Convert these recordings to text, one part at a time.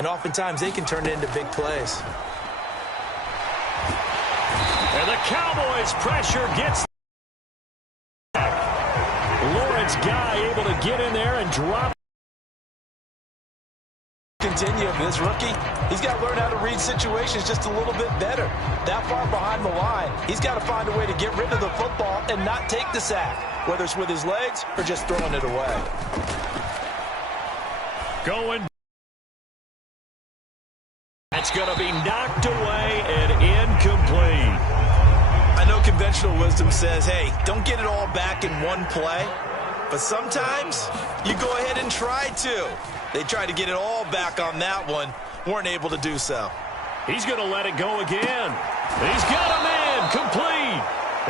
and oftentimes they can turn it into big plays. And the Cowboys' pressure gets Lawrence Guy able to get in there and drop. Continue this rookie. He's got to learn how to read situations just a little bit better. That far behind the line, he's got to find a way to get rid of the football and not take the sack, whether it's with his legs or just throwing it away. Going. It's going to be knocked away and incomplete. I know conventional wisdom says, hey, don't get it all back in one play. But sometimes you go ahead and try to. They tried to get it all back on that one. Weren't able to do so. He's going to let it go again. He's got a man complete.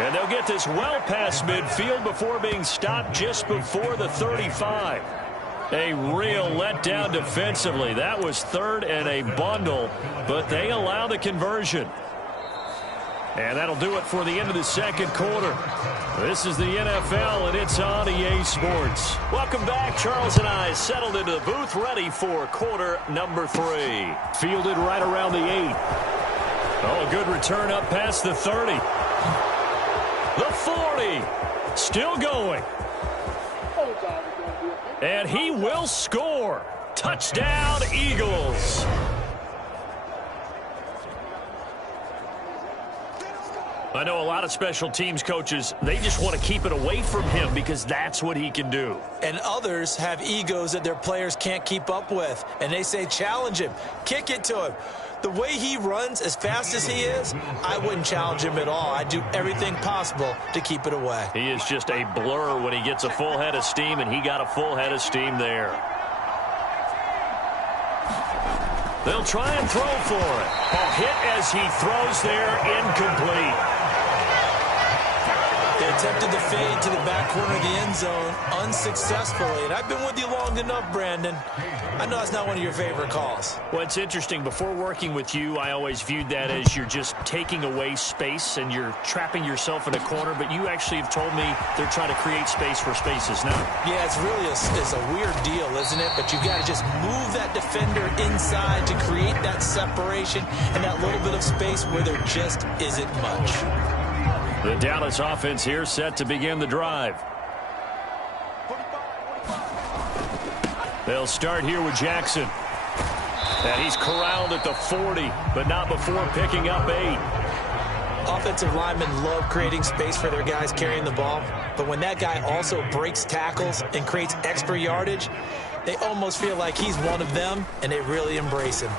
And they'll get this well past midfield before being stopped just before the 35. A real letdown defensively. That was third and a bundle, but they allow the conversion. And that'll do it for the end of the second quarter. This is the NFL, and it's on EA Sports. Welcome back. Charles and I settled into the booth, ready for quarter number 3. Fielded right around the 8. Oh, a good return up past the 30. The 40. Still going. And he will score. Touchdown, Eagles. I know a lot of special teams coaches, they just want to keep it away from him because that's what he can do. And others have egos that their players can't keep up with. And they say, challenge him, kick it to him. The way he runs as fast as he is, I wouldn't challenge him at all. I'd do everything possible to keep it away. He is just a blur when he gets a full head of steam, and he got a full head of steam there. They'll try and throw for it. A hit as he throws there, incomplete. They attempted the fade to the back corner of the end zone unsuccessfully. And I've been with you long enough, Brandon. I know it's not one of your favorite calls. Well, it's interesting. Before working with you, I always viewed that as you're just taking away space and you're trapping yourself in a corner. But you actually have told me they're trying to create space for spaces now. Yeah, it's really a weird deal, isn't it? But you've got to just move that defender inside to create that separation and that little bit of space where there just isn't much. The Dallas offense here set to begin the drive. They'll start here with Jackson. And he's corralled at the 40, but not before picking up 8. Offensive linemen love creating space for their guys carrying the ball, but when that guy also breaks tackles and creates extra yardage, they almost feel like he's one of them, and they really embrace him.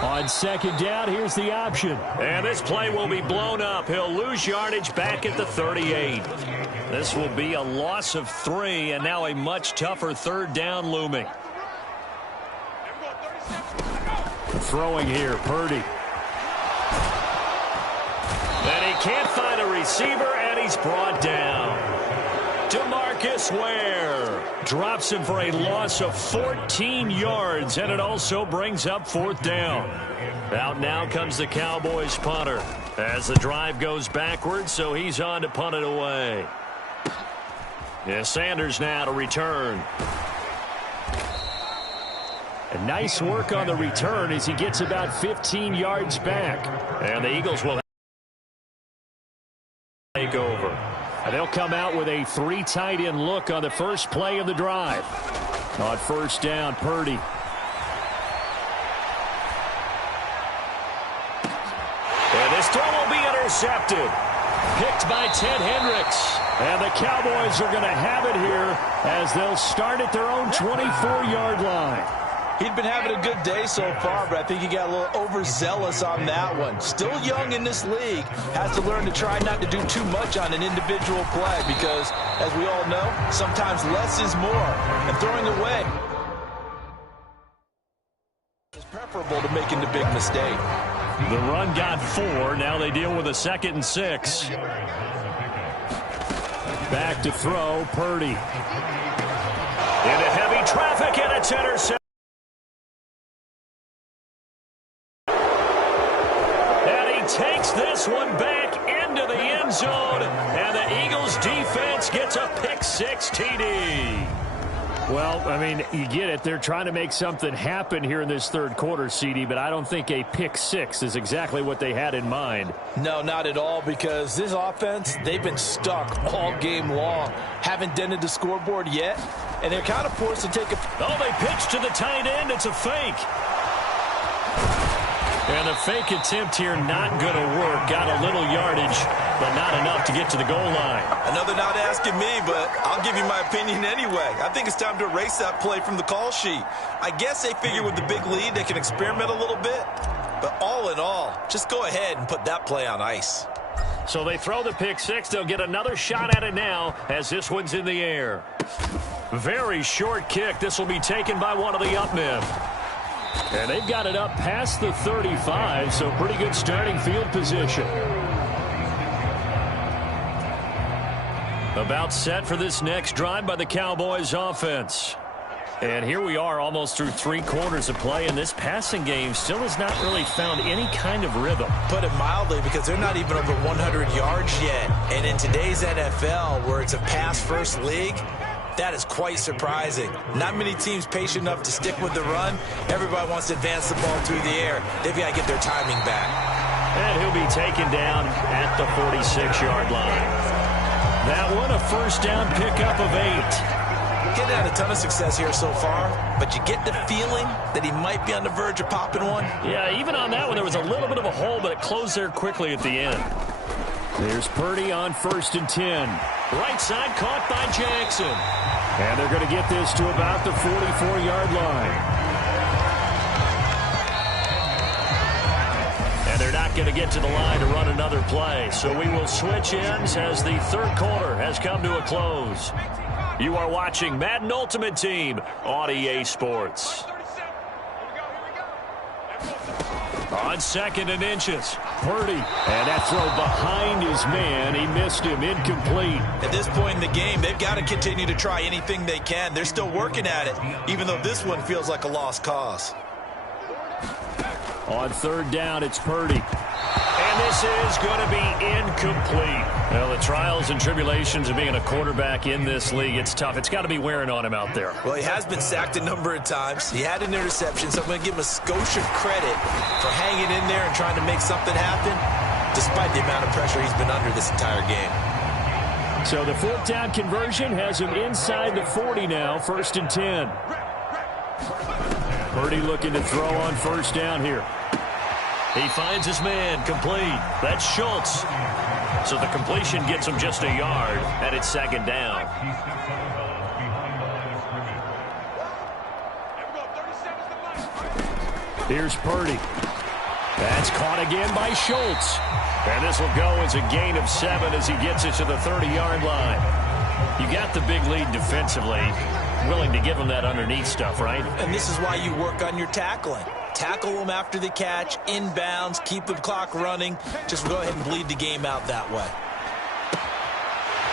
On second down, here's the option. And this play will be blown up. He'll lose yardage back at the 38. This will be a loss of 3, and now a much tougher third down looming. Throwing here, Purdy. And he can't find a receiver, and he's brought down. DeMarcus Ware drops him for a loss of 14 yards, and it also brings up 4th down. Out now comes the Cowboys punter as the drive goes backwards, so he's on to punt it away. Yeah, Sanders now to return. And nice work on the return as he gets about 15 yards back. And the Eagles will take over. And they'll come out with a 3 tight end look on the first play of the drive. On first down, Purdy. And this throw will be intercepted. Picked by Ted Hendricks. And the Cowboys are going to have it here as they'll start at their own 24-yard line. He'd been having a good day so far, but I think he got a little overzealous on that one. Still young in this league. Has to learn to try not to do too much on an individual play because, as we all know, sometimes less is more. And throwing away is preferable to making the big mistake. The run got 4. Now they deal with a 2nd and 6. Back to throw, Purdy. Into heavy traffic, and it's intercepted. Takes this one back into the end zone, and the Eagles defense gets a pick 6 TD. Well, I mean, you get it. They're trying to make something happen here in this third quarter, CD, but I don't think a pick six is exactly what they had in mind. No, not at all, because this offense, they've been stuck all game long. Haven't dented the scoreboard yet, and they're kind of forced to take a... Oh, they pitch to the tight end. It's a fake. And the fake attempt here not going to work. Got a little yardage, but not enough to get to the goal line. Another not asking me, but I'll give you my opinion anyway. I think it's time to erase that play from the call sheet. I guess they figure with the big lead they can experiment a little bit. But all in all, just go ahead and put that play on ice. So they throw the pick six. They'll get another shot at it now as this one's in the air. Very short kick. This will be taken by one of the up men. And they've got it up past the 35, so pretty good starting field position. About set for this next drive by the Cowboys offense. And here we are almost through 3 quarters of play, and this passing game still has not really found any kind of rhythm. Put it mildly, because they're not even over 100 yards yet. And in today's NFL, where it's a pass-first league, that is quite surprising. Not many teams patient enough to stick with the run. Everybody wants to advance the ball through the air. They've got to get their timing back. And he'll be taken down at the 46-yard line. That one, a first down pickup of 8. Getting had a ton of success here so far, but you get the feeling that he might be on the verge of popping one. Yeah, even on that one, there was a little bit of a hole, but it closed there quickly at the end. There's Purdy on 1st and 10. Right side caught by Jackson. And they're going to get this to about the 44-yard line. And they're not going to get to the line to run another play. So we will switch ends as the third quarter has come to a close. You are watching Madden Ultimate Team on EA Sports. On 2nd and inches, Purdy. And that throw behind his man. He missed him. Incomplete. At this point in the game, they've got to continue to try anything they can. They're still working at it, even though this one feels like a lost cause. On 3rd down, it's Purdy. And this is going to be incomplete. Well, the trials and tribulations of being a quarterback in this league, it's tough. It's got to be wearing on him out there. Well, he has been sacked a number of times. He had an interception, so I'm going to give him a skosh of credit for hanging in there and trying to make something happen, despite the amount of pressure he's been under this entire game. So the 4th down conversion has him inside the 40 now, 1st and 10. Purdy looking to throw on 1st down here. He finds his man, complete. That's Schultz. So the completion gets him just a yard, and it's 2nd down. Here's Purdy. That's caught again by Schultz. And this will go as a gain of 7 as he gets it to the 30-yard line. You got the big lead defensively. Willing to give him that underneath stuff, right? And this is why you work on your tackling. Tackle them after the catch, inbounds, keep the clock running. Just go ahead and bleed the game out that way.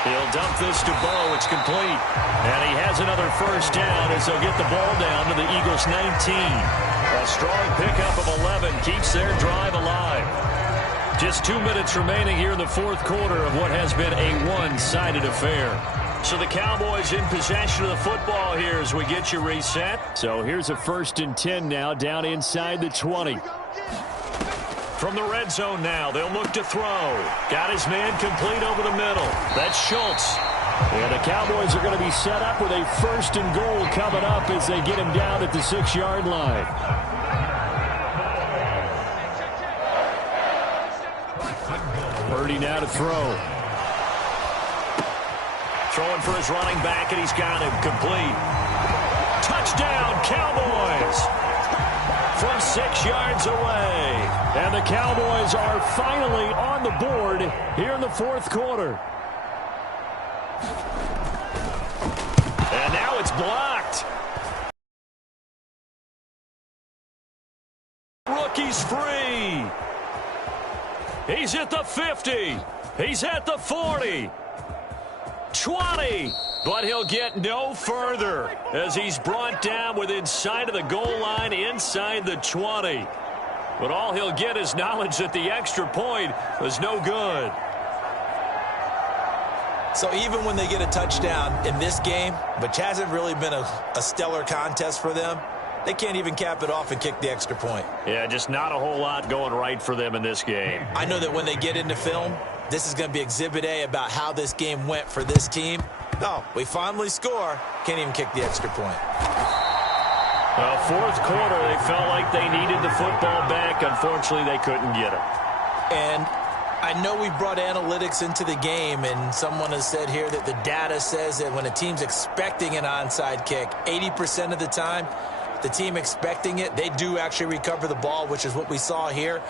He'll dump this to Bo. It's complete. And he has another first down as they'll get the ball down to the Eagles' 19. A strong pickup of 11 keeps their drive alive. Just 2 minutes remaining here in the 4th quarter of what has been a one-sided affair. So the Cowboys in possession of the football here as we get you reset. So here's a 1st and 10 now down inside the 20. From the red zone now, they'll look to throw. Got his man complete over the middle. That's Schultz. And the Cowboys are going to be set up with a 1st and goal coming up as they get him down at the 6-yard line. Purdy now to throw. Throwing for his running back, and he's got him complete. Touchdown, Cowboys! From 6 yards away. And the Cowboys are finally on the board here in the 4th quarter. And now it's blocked. Rookie's free. He's at the 50. He's at the 40. 20, but he'll get no further as he's brought down within sight of the goal line inside the 20. But all he'll get is knowledge that the extra point was no good. So even when they get a touchdown in this game, which hasn't really been a stellar contest for them, they can't even cap it off and kick the extra point. Yeah, just not a whole lot going right for them in this game. I know that when they get into film, this is going to be Exhibit A about how this game went for this team. Oh, we finally score. Can't even kick the extra point. Well, fourth quarter, they felt like they needed the football back. Unfortunately, they couldn't get it. And I know we brought analytics into the game, and someone has said here that the data says that when a team's expecting an onside kick, 80% of the time, the team expecting it, they do actually recover the ball, which is what we saw here.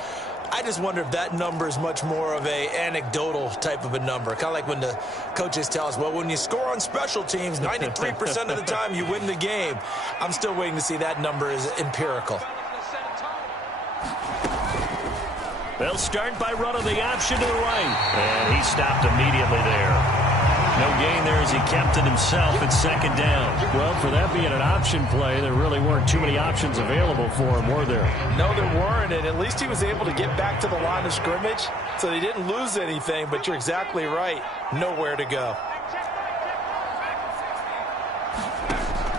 I just wonder if that number is much more of a anecdotal type of a number. Kind of like when the coaches tell us, well, when you score on special teams, 93% of the time you win the game. I'm still waiting to see that number is empirical. They'll start by running the option to the right. And he stopped immediately there. No gain there as he kept it himself at second down. Well, for that being an option play, there really weren't too many options available for him, were there? No, there weren't, and at least he was able to get back to the line of scrimmage, so they didn't lose anything, but you're exactly right. Nowhere to go.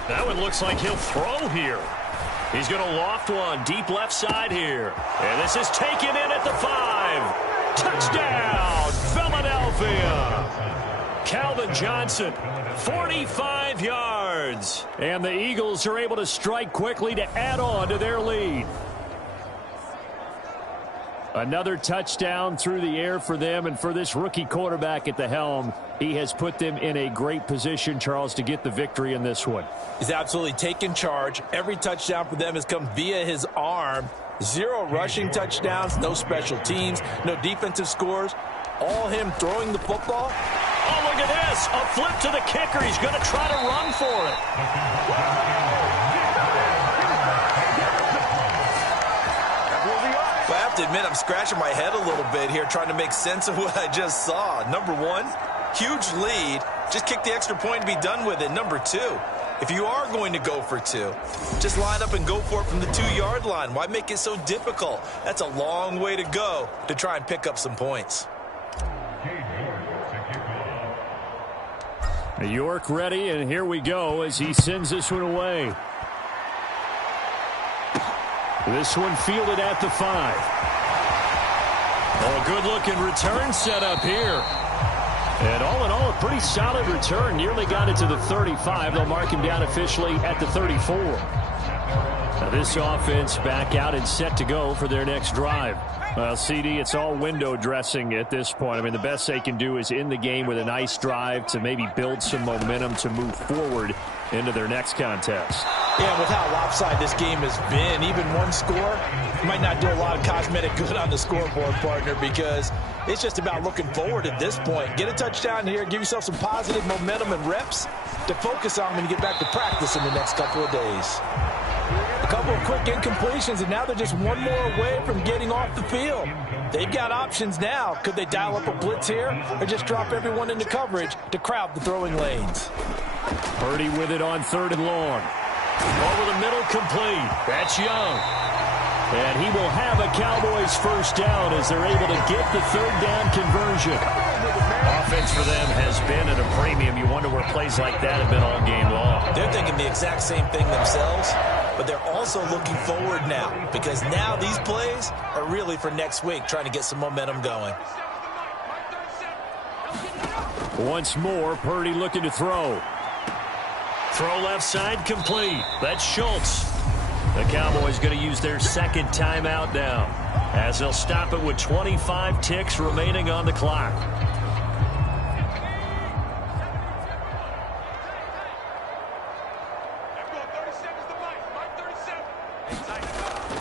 That one looks like he'll throw here. He's going to loft one deep left side here. And this is taken in at the 5. Touchdown, Philadelphia. Calvin Johnson, 45 yards. And the Eagles are able to strike quickly to add on to their lead. Another touchdown through the air for them, and for this rookie quarterback at the helm, he has put them in a great position, Charles, to get the victory in this one. He's absolutely taken charge. Every touchdown for them has come via his arm. 0 rushing touchdowns, no special teams, no defensive scores. All him throwing the football. Oh, look at this. A flip to the kicker. He's going to try to run for it. Well, I have to admit, I'm scratching my head a little bit here trying to make sense of what I just saw. Number one, huge lead. Just kick the extra point and be done with it. Number two, if you are going to go for 2, just line up and go for it from the 2-yard line. Why make it so difficult? That's a long way to go to try and pick up some points. York ready, and here we go as he sends this one away. This one fielded at the 5. Oh, a good-looking return set up here. And all in all, a pretty solid return. Nearly got it to the 35. They'll mark him down officially at the 34. Now this offense back out and set to go for their next drive. Well, CD, it's all window dressing at this point. I mean, the best they can do is end the game with a nice drive to maybe build some momentum to move forward into their next contest. Yeah, with how lopsided this game has been, even one score might not do a lot of cosmetic good on the scoreboard, partner, because it's just about looking forward at this point. Get a touchdown here, give yourself some positive momentum and reps to focus on when you get back to practice in the next couple of days. A couple of quick incompletions, and now they're just one more away from getting off the field. They've got options now. Could they dial up a blitz here or just drop everyone into coverage to crowd the throwing lanes? Purdy with it on 3rd and long. Over the middle, complete. That's Young. And he will have a Cowboys first down as they're able to get the 3rd down conversion. Offense for them has been at a premium. You wonder where plays like that have been all game long. They're thinking the exact same thing themselves, but they're also looking forward now because now these plays are really for next week, trying to get some momentum going. Once more, Purdy looking to throw. Throw left side, complete. That's Schultz. The Cowboys going to use their second timeout now as they'll stop it with 25 ticks remaining on the clock.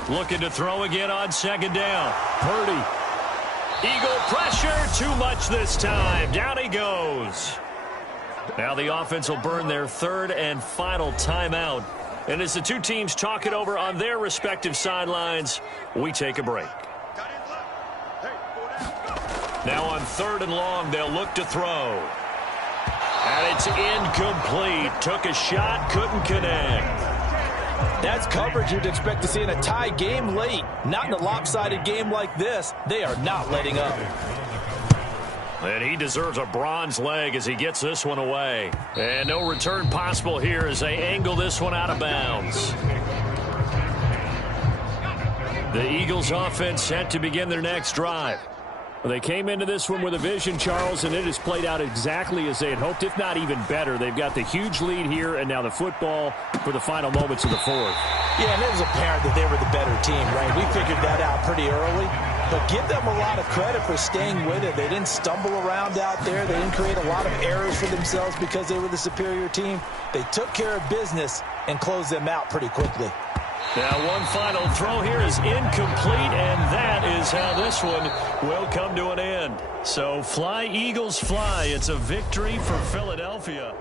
Looking to throw again on 2nd down. Purdy. Eagle pressure, too much this time. Down he goes. Now the offense will burn their 3rd and final timeout. And as the two teams talk it over on their respective sidelines, we take a break. Now on 3rd and long, they'll look to throw. And it's incomplete. Took a shot, couldn't connect. That's coverage you'd expect to see in a tie game late. Not in a lopsided game like this. They are not letting up. And he deserves a bronze leg as he gets this one away. And no return possible here as they angle this one out of bounds. The Eagles offense set to begin their next drive. Well, they came into this one with a vision, Charles, and it has played out exactly as they had hoped, if not even better. They've got the huge lead here, and now the football for the final moments of the fourth. Yeah, and it was apparent that they were the better team, right? We figured that out pretty early. But give them a lot of credit for staying with it. They didn't stumble around out there. They didn't create a lot of errors for themselves because they were the superior team. They took care of business and closed them out pretty quickly. Now one final throw here is incomplete, and that is how this one will come to an end. So fly, Eagles, fly. It's a victory for Philadelphia.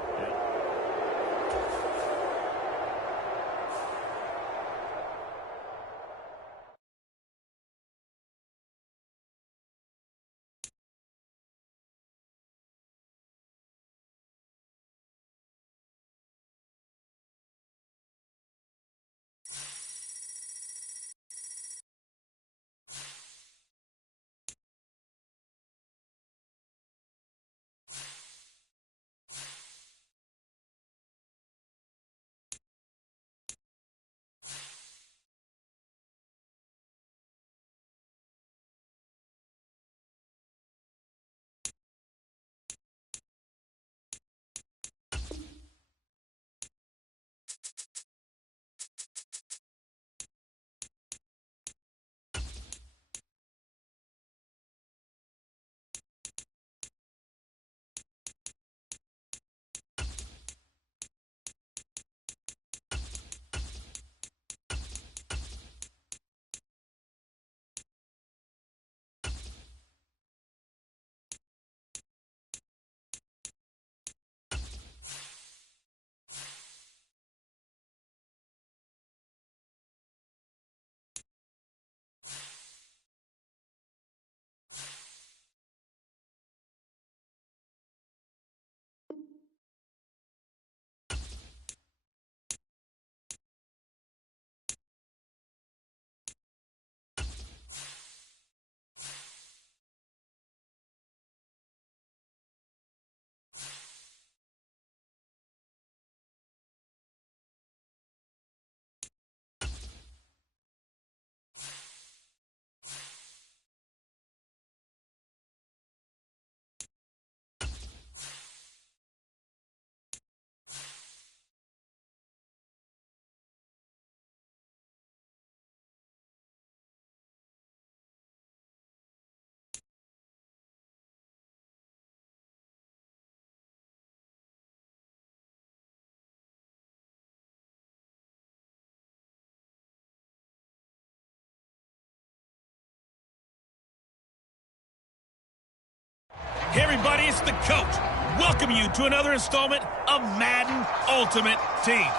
Hey everybody, it's the coach. Welcome you to another installment of Madden Ultimate Team.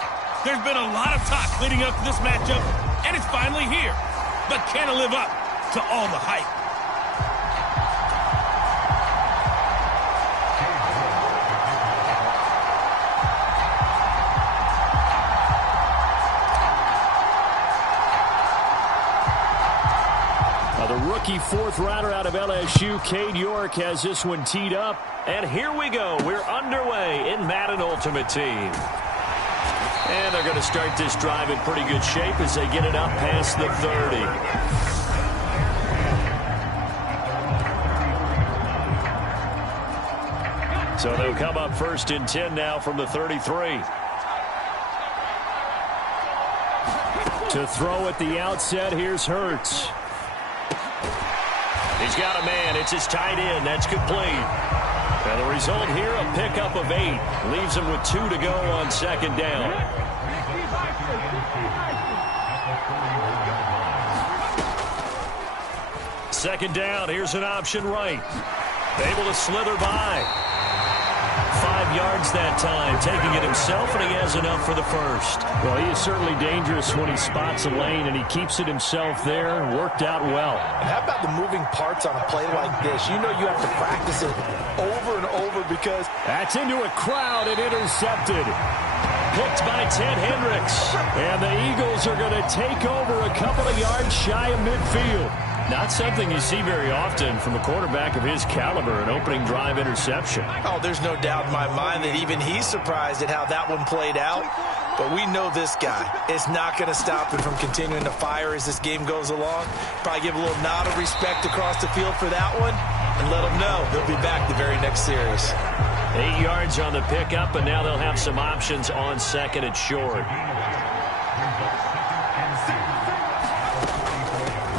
There's been a lot of talk leading up to this matchup, and it's finally here. But can it live up to all the hype? The rookie fourth rounder out of LSU, Cade York, has this one teed up. And here we go. We're underway in Madden Ultimate Team. And they're going to start this drive in pretty good shape as they get it up past the 30. So they'll come up first and 10 now from the 33. To throw at the outset, here's Hurts. He's got a man. It's his tight end. That's complete. And the result here, a pickup of 8. Leaves him with 2 to go on second down. Second down. Here's an option right. Able to slither by. 5 yards that time, taking it himself, and he has enough for the first. Well, he is certainly dangerous when he spots a lane, and he keeps it himself there. Worked out well. And how about the moving parts on a play like this? You know you have to practice it over and over because... That's into a crowd and intercepted. picked by Ted Hendricks. And the Eagles are going to take over a couple of yards shy of midfield. Not something you see very often from a quarterback of his caliber, an opening drive interception. Oh, there's no doubt in my mind that even he's surprised at how that one played out. But we know this guy is not going to stop him from continuing to fire as this game goes along. Probably give a little nod of respect across the field for that one and let him know he'll be back the very next series. 8 yards on the pickup, and now they'll have some options on second and short.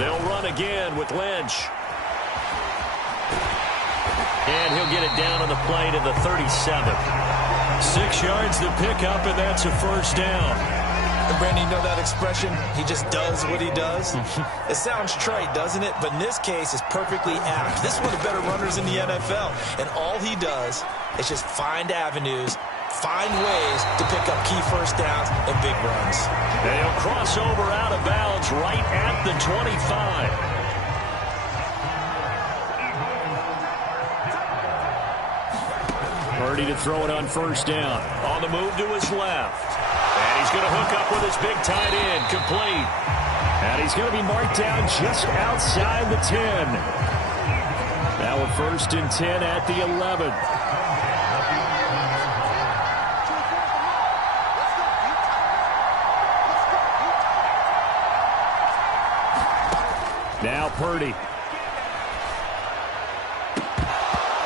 They'll run again with Lynch. And he'll get it down on the play to the 37. 6 yards to pick up, and that's a first down. And Brandon, you know that expression? He just does what he does. It sounds trite, doesn't it? But in this case, it's perfectly apt. This is one of the better runners in the NFL. And all he does is just find avenues, find ways to pick up key first downs and big runs. They'll cross over out of bounds right at the 25. Purdy to throw it on first down. On the move to his left. And he's going to hook up with his big tight end. Complete. And he's going to be marked down just outside the 10. Now a 1st and 10 at the 11. Now Purdy.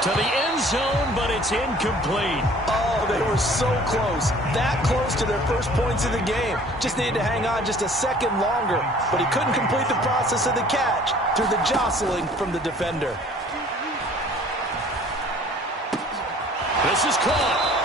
To the end zone, but it's incomplete. Oh, they were so close. That close to their first points of the game. Just needed to hang on just a second longer. But he couldn't complete the process of the catch through the jostling from the defender. This is caught.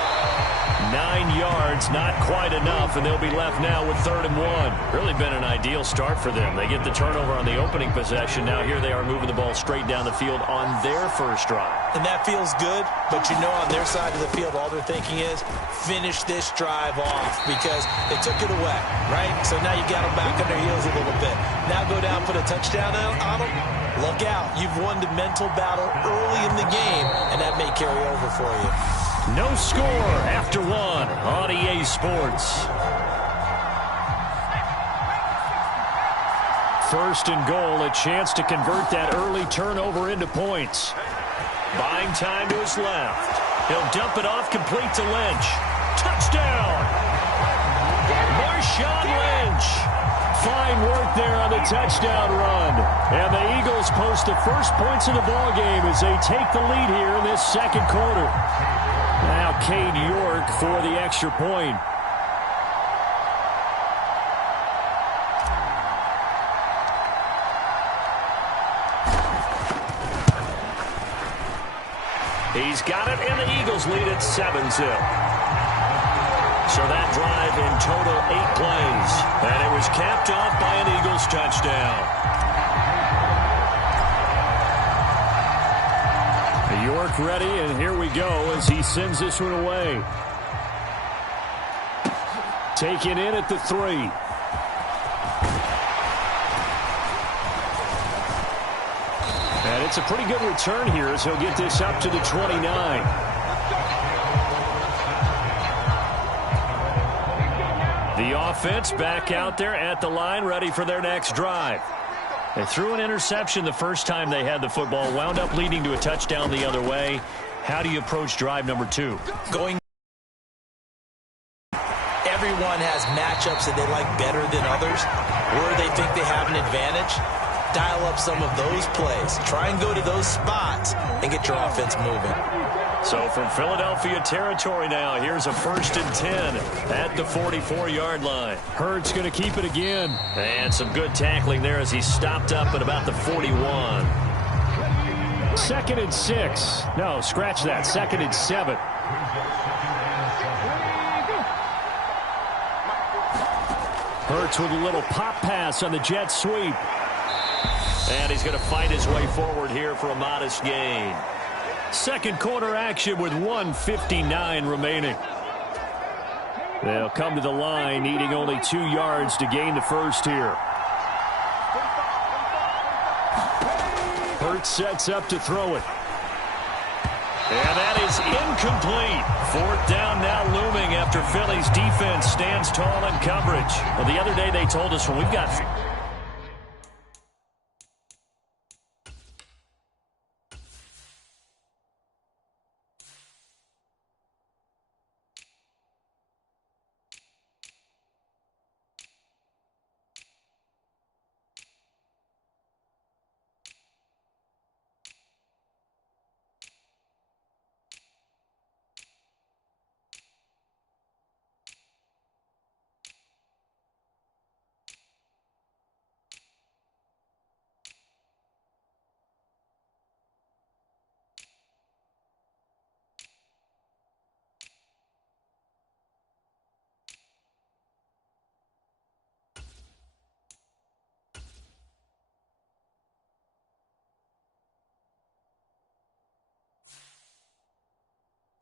9 yards, not quite enough, and they'll be left now with 3rd and 1. Really been an ideal start for them. They get the turnover on the opening possession. Now here they are moving the ball straight down the field on their first drive. And that feels good, but you know on their side of the field, all they're thinking is finish this drive off because they took it away, right? So now you got them back on their heels a little bit. Now go down, put a touchdown on them. Look out. You've won the mental battle early in the game, and that may carry over for you. No score after 1 on EA Sports. 1st and goal, a chance to convert that early turnover into points. Buying time to his left. He'll dump it off complete to Lynch. Touchdown! Marshawn Lynch. Fine work there on the touchdown run. And the Eagles post the first points of the ballgame as they take the lead here in this second quarter. Now Cade York for the extra point. He's got it, and the Eagles lead at 7-0. So that drive in total 8 plays. And it was capped off by an Eagles touchdown. York ready, and here we go as he sends this one away. Taken in at the 3. And it's a pretty good return here as he'll get this up to the 29. The offense back out there at the line, ready for their next drive. They threw an interception the first time they had the football, wound up leading to a touchdown the other way. How do you approach drive number 2? Everyone has matchups that they like better than others, where they think they have an advantage. Dial up some of those plays. Try and go to those spots and get your offense moving. So from Philadelphia territory now, here's a 1st and 10 at the 44-yard line. Hurts going to keep it again. And some good tackling there as he stopped up at about the 41. 2nd and 6. No, scratch that. 2nd and 7. Hurts with a little pop pass on the jet sweep. And he's going to fight his way forward here for a modest gain. Second quarter action with 1:59 remaining. They'll come to the line needing only 2 yards to gain the first here. Hurts sets up to throw it. And that is incomplete. Fourth down now looming after Philly's defense stands tall in coverage. Well, the other day they told us when we've got...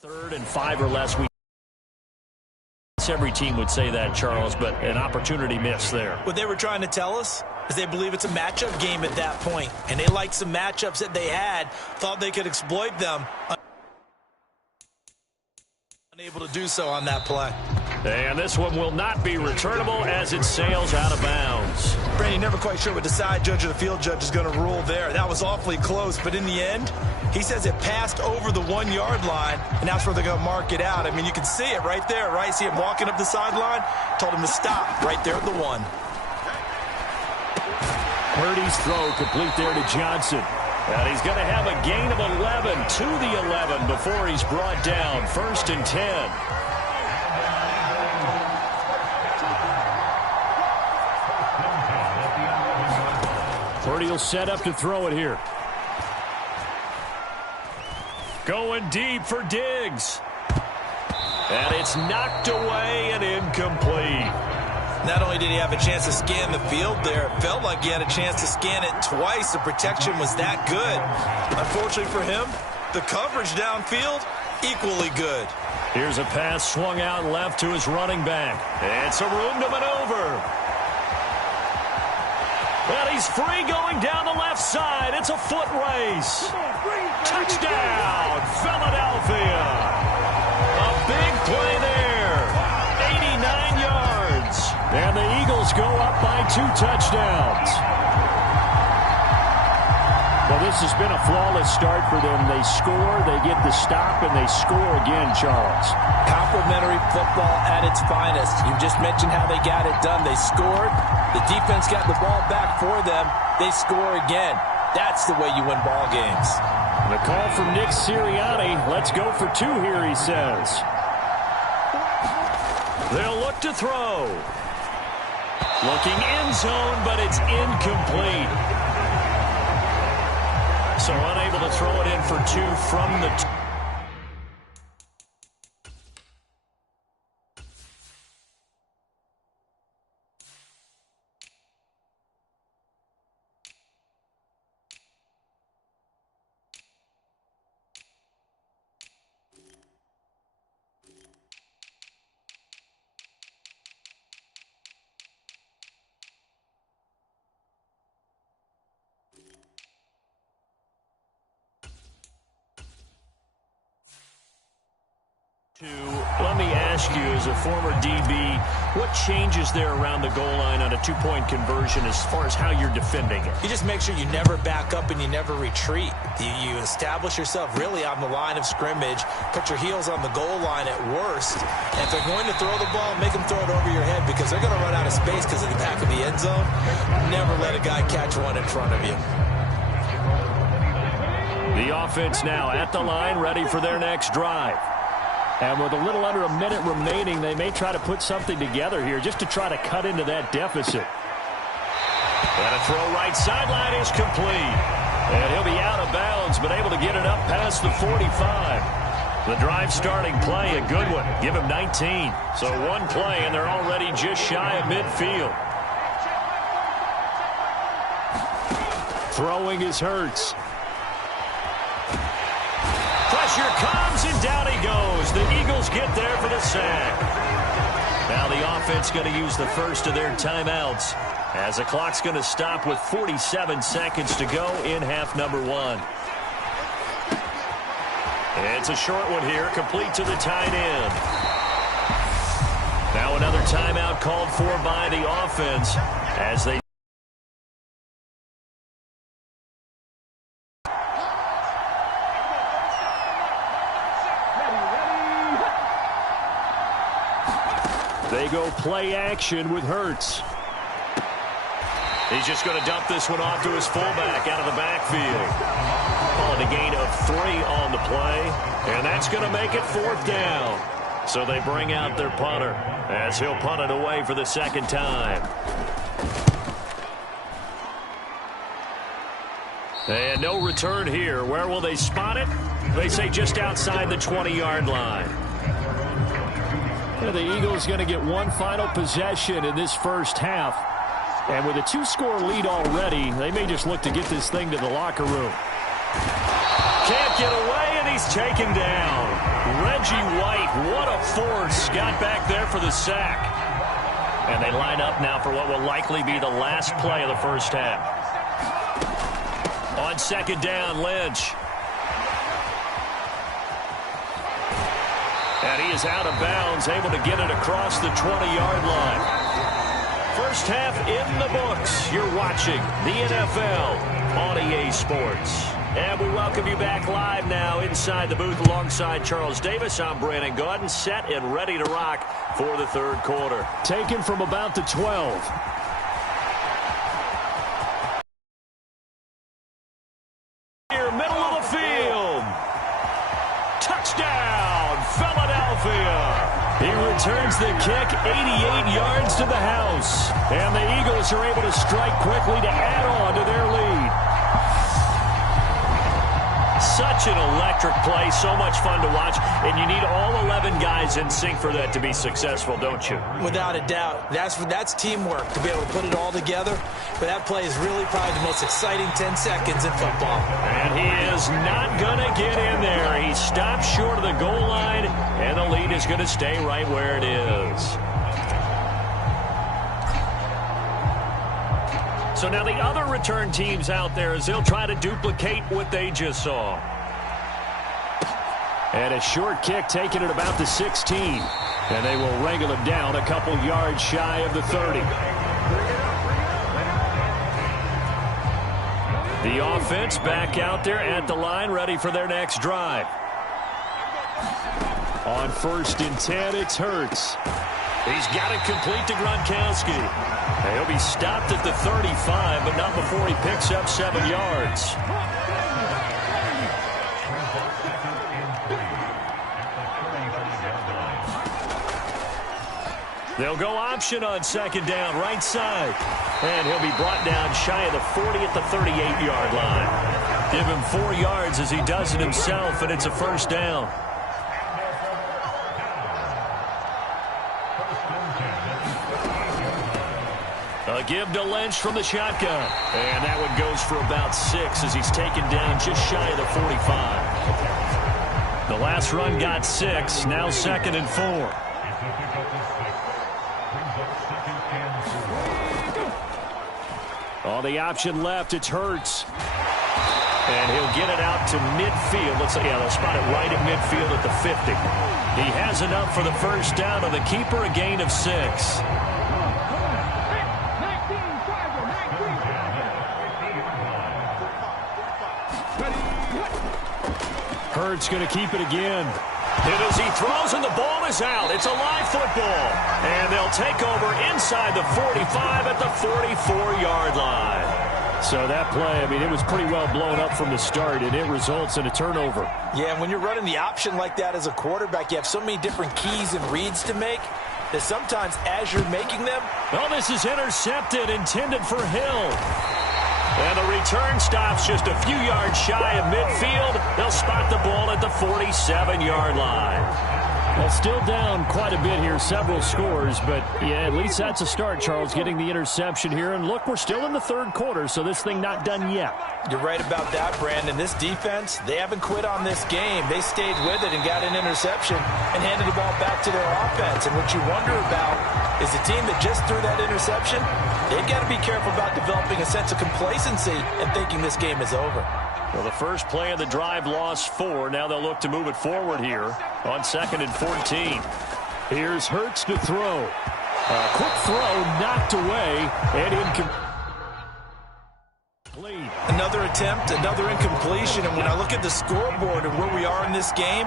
Third and 5 or less. Every team would say that, Charles, but an opportunity missed there. What they were trying to tell us is they believe it's a matchup game at that point, and they liked some matchups that they had, thought they could exploit them. Unable to do so on that play. And this one will not be returnable as it sails out of bounds. Brandon, never quite sure what the side judge or the field judge is going to rule there. That was awfully close, but in the end, he says it passed over the 1-yard line, and that's where they're going to mark it out. I mean, you can see it right there, right? See him walking up the sideline? Told him to stop right there at the 1. Purdy's throw complete there to Johnson. And he's going to have a gain of 11 to the 11 before he's brought down. First and 10. Purdy will set up to throw it here. Going deep for Diggs. And it's knocked away and incomplete. Not only did he have a chance to scan the field there, it felt like he had a chance to scan it twice. The protection was that good. Unfortunately for him, the coverage downfield, equally good. Here's a pass swung out left to his running back. It's a room to maneuver. Well, he's free going down the left side. It's a foot race. Touchdown, Philadelphia. A big play there. 89 yards. And the Eagles go up by 2 touchdowns. Well, this has been a flawless start for them. They score, they get the stop, and they score again, Charles. Complimentary football at its finest. You just mentioned how they got it done. They scored. The defense got the ball back for them. They score again. That's the way you win ball games. The call from Nick Sirianni. Let's go for 2 here, he says. They'll look to throw. Looking end zone, but it's incomplete. So unable to throw it in for 2 from the... Let me ask you, as a former DB, what changes there around the goal line on a 2-point conversion as far as how you're defending it? You just make sure you never back up and you never retreat. You establish yourself really on the line of scrimmage, put your heels on the goal line at worst. And if they're going to throw the ball, make them throw it over your head because they're going to run out of space because of the back of the end zone. Never let a guy catch one in front of you. The offense now at the line, ready for their next drive. And with a little under a minute remaining, they may try to put something together here just to try to cut into that deficit. And a throw right sideline is complete. And he'll be out of bounds, but able to get it up past the 45. The drive starting play, a good one. Give him 19. So 1 play, and they're already just shy of midfield. Throwing is Hurts. Pressure comes, and down he goes. The Eagles get there for the sack. Now the offense going to use the first of their timeouts as the clock's going to stop with 47 seconds to go in half number 1. It's a short one here, complete to the tight end. Now another timeout called for by the offense as they... They go play action with Hurts. He's just going to dump this one off to his fullback out of the backfield. Call it a gain of 3 on the play, and that's going to make it 4th down. So they bring out their punter as he'll punt it away for the second time. And no return here. Where will they spot it? They say just outside the 20-yard line. The Eagles going to get one final possession in this first half. And with a 2-score lead already, they may just look to get this thing to the locker room. Can't get away, and he's taken down. Reggie White, what a force. Got back there for the sack. And they line up now for what will likely be the last play of the first half. On second down, Lynch. And he is out of bounds, able to get it across the 20-yard line. First half in the books. You're watching the NFL on EA Sports. And we welcome you back live now inside the booth alongside Charles Davis. I'm Brandon Gaudin, set and ready to rock for the third quarter. Taken from about the 12. Here, middle of the field. Touchdown, Philadelphia. He returns the kick 88 yards to the house. And the Eagles are able to strike quickly to add on to their lead. Such an electric play, so much fun to watch, and you need all 11 guys in sync for that to be successful, don't you? Without a doubt. That's teamwork to be able to put it all together. But that play is really probably the most exciting 10 seconds in football. And he is not going to get in there. He stops short of the goal line, and the lead is going to stay right where it is. So now the other return teams out there as they'll try to duplicate what they just saw. And a short kick taken at about the 16. And they will wrangle him down a couple yards shy of the 30. The offense back out there at the line, ready for their next drive. On 1st and 10, it's Hurts. He's got it complete to Gronkowski. He'll be stopped at the 35, but not before he picks up 7 yards. They'll go option on second down, right side. And he'll be brought down shy of the 40 at the 38-yard line. Give him 4 yards as he does it himself, and it's a first down. A give to Lynch from the shotgun. And that one goes for about 6 as he's taken down just shy of the 45. The last run got 6, now 2nd and 4. On the option left, it's Hurts. And he'll get it out to midfield. Let's say, yeah, they'll spot it right at midfield at the 50. He has enough for the first down on the keeper, a gain of 6. Hurts going to keep it again. And as he throws and the ball is out, it's a live football. And they'll take over inside the 45 at the 44-yard line. So that play, I mean, it was pretty well blown up from the start, and it results in a turnover. Yeah, and when you're running the option like that as a quarterback, you have so many different keys and reads to make that sometimes as you're making them... Well, this is intercepted, intended for Hill. And the return stops just a few yards shy of midfield. They'll spot the ball at the 47-yard line. Well, still down quite a bit here, several scores, but yeah, at least that's a start, Charles, getting the interception here. And look, we're still in the third quarter, so this thing not done yet. You're right about that, Brandon. This defense, they haven't quit on this game. They stayed with it and got an interception and handed the ball back to their offense. And what you wonder about is the team that just threw that interception, they've got to be careful about developing a sense of complacency and thinking this game is over. Well, the first play of the drive lost 4. Now they'll look to move it forward here on 2nd and 14. Here's Hurts to throw. A quick throw knocked away and incomplete. Another attempt, another incompletion, and when I look at the scoreboard and where we are in this game,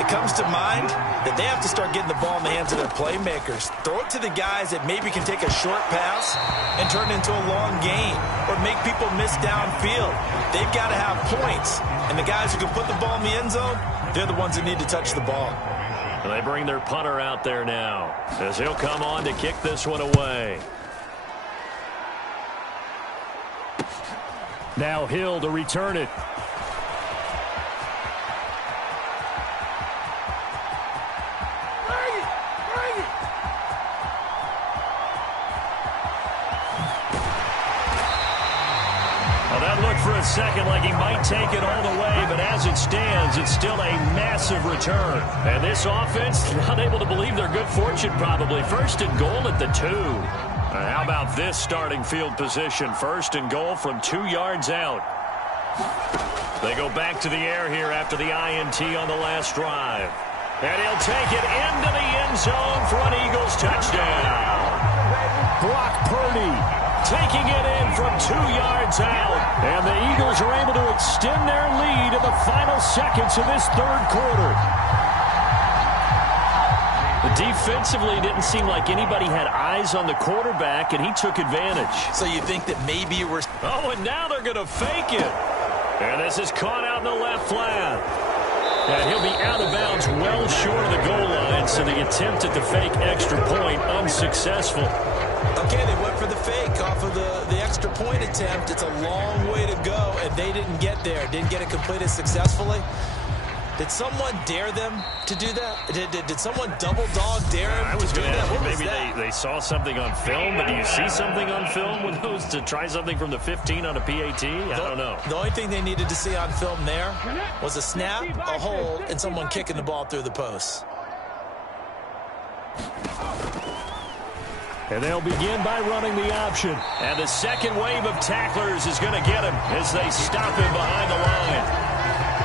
it comes to mind that they have to start getting the ball in the hands of their playmakers. Throw it to the guys that maybe can take a short pass and turn it into a long game or make people miss downfield. They've got to have points, and the guys who can put the ball in the end zone, they're the ones that need to touch the ball. And they bring their punter out there now as he'll come on to kick this one away. Now Hill to return it. Well, that looked for a second like he might take it all the way, but as it stands, it's still a massive return. And this offense, not able to believe their good fortune probably. 1st and goal at the 2. How about this starting field position? 1st and goal from 2 yards out. They go back to the air here after the INT on the last drive. And he'll take it into the end zone for an Eagles touchdown. Brock Purdy taking it in from 2 yards out. And the Eagles are able to extend their lead in the final seconds of this 3rd quarter. Defensively, it didn't seem like anybody had eyes on the quarterback, and he took advantage. So you think that maybe we're... Oh, and now they're going to fake it. And this is caught out in the left flat. And he'll be out of bounds well short of the goal line, so the attempt at the fake extra point unsuccessful. Okay, they went for the fake off of the extra point attempt. It's a long way to go, and they didn't get there. Didn't get it completed successfully. Did someone dare them to do that? Did someone double dog dare them to do that? Maybe they saw something on film, but do you see something on film with those to try something from the 15 on a PAT? I don't know. The only thing they needed to see on film there was a snap, a hold, and someone kicking the ball through the post. And they'll begin by running the option. And the second wave of tacklers is going to get him as they stop him behind the line.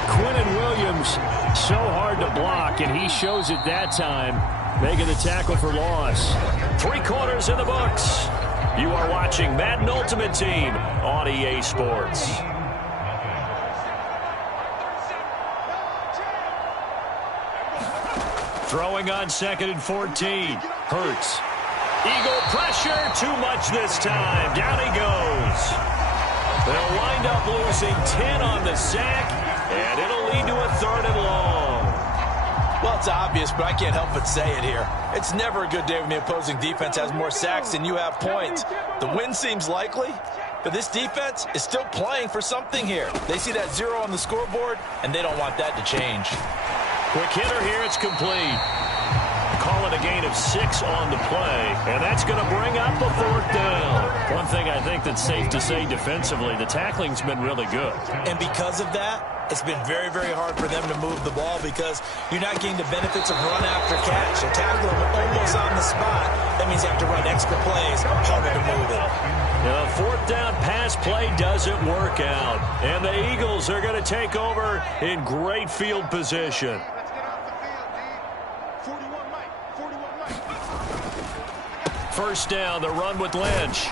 Quinnen Williams, so hard to block, and he shows it that time, making the tackle for loss. 3 quarters in the books. You are watching Madden Ultimate Team on EA Sports. Throwing on 2nd and 14. Hurts. Eagle pressure, too much this time. Down he goes. They'll wind up losing 10 on the sack, and it'll lead to a 3rd and long. Well, it's obvious, but I can't help but say it here. It's never a good day when the opposing defense has more sacks than you have points. The win seems likely, but this defense is still playing for something here. They see that 0 on the scoreboard, and they don't want that to change. Quick hitter here, it's complete. Call it a gain of 6 on the play, and that's going to bring up a 4th down. One thing I think that's safe to say defensively, the tackling's been really good. And because of that, it's been very, very hard for them to move the ball because you're not getting the benefits of run after catch. You tackle them almost on the spot. That means you have to run extra plays, harder to move it. The 4th down pass play doesn't work out, and the Eagles are going to take over in great field position. First down, the run with Lynch.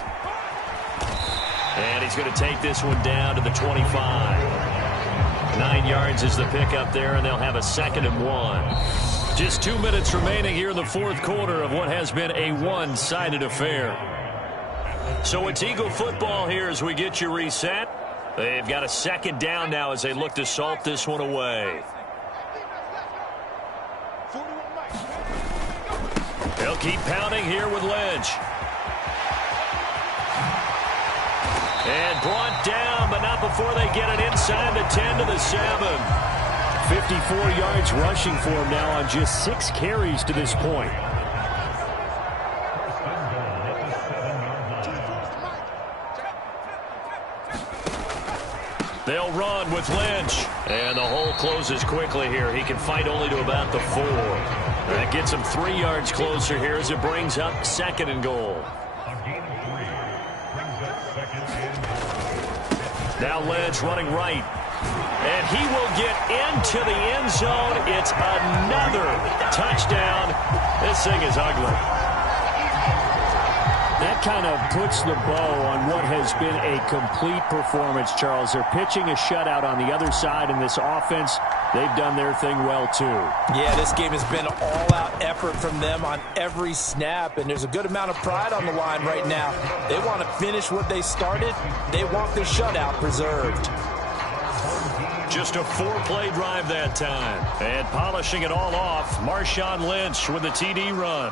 And he's going to take this one down to the 25. 9 yards is the pickup there, and they'll have a 2nd and 1. Just 2 minutes remaining here in the 4th quarter of what has been a one-sided affair. So it's Eagle football here as we get you reset. They've got a 2nd down now as they look to salt this one away. They'll keep pounding here with Lynch. And brought down, but not before they get it inside the 10 to the 7. 54 yards rushing for him now on just 6 carries to this point. They'll run with Lynch. And the hole closes quickly here. He can fight only to about the 4. That gets him 3 yards closer here as it brings up 2nd and goal. Now Lynch running right. And he will get into the end zone. It's another touchdown. This thing is ugly. That kind of puts the bow on what has been a complete performance, Charles. They're pitching a shutout on the other side, and this offense, they've done their thing well, too. Yeah, this game has been all-out effort from them on every snap, and there's a good amount of pride on the line right now. They want to finish what they started. They want the shutout preserved. Just a 4-play drive that time. And polishing it all off, Marshawn Lynch with the TD run.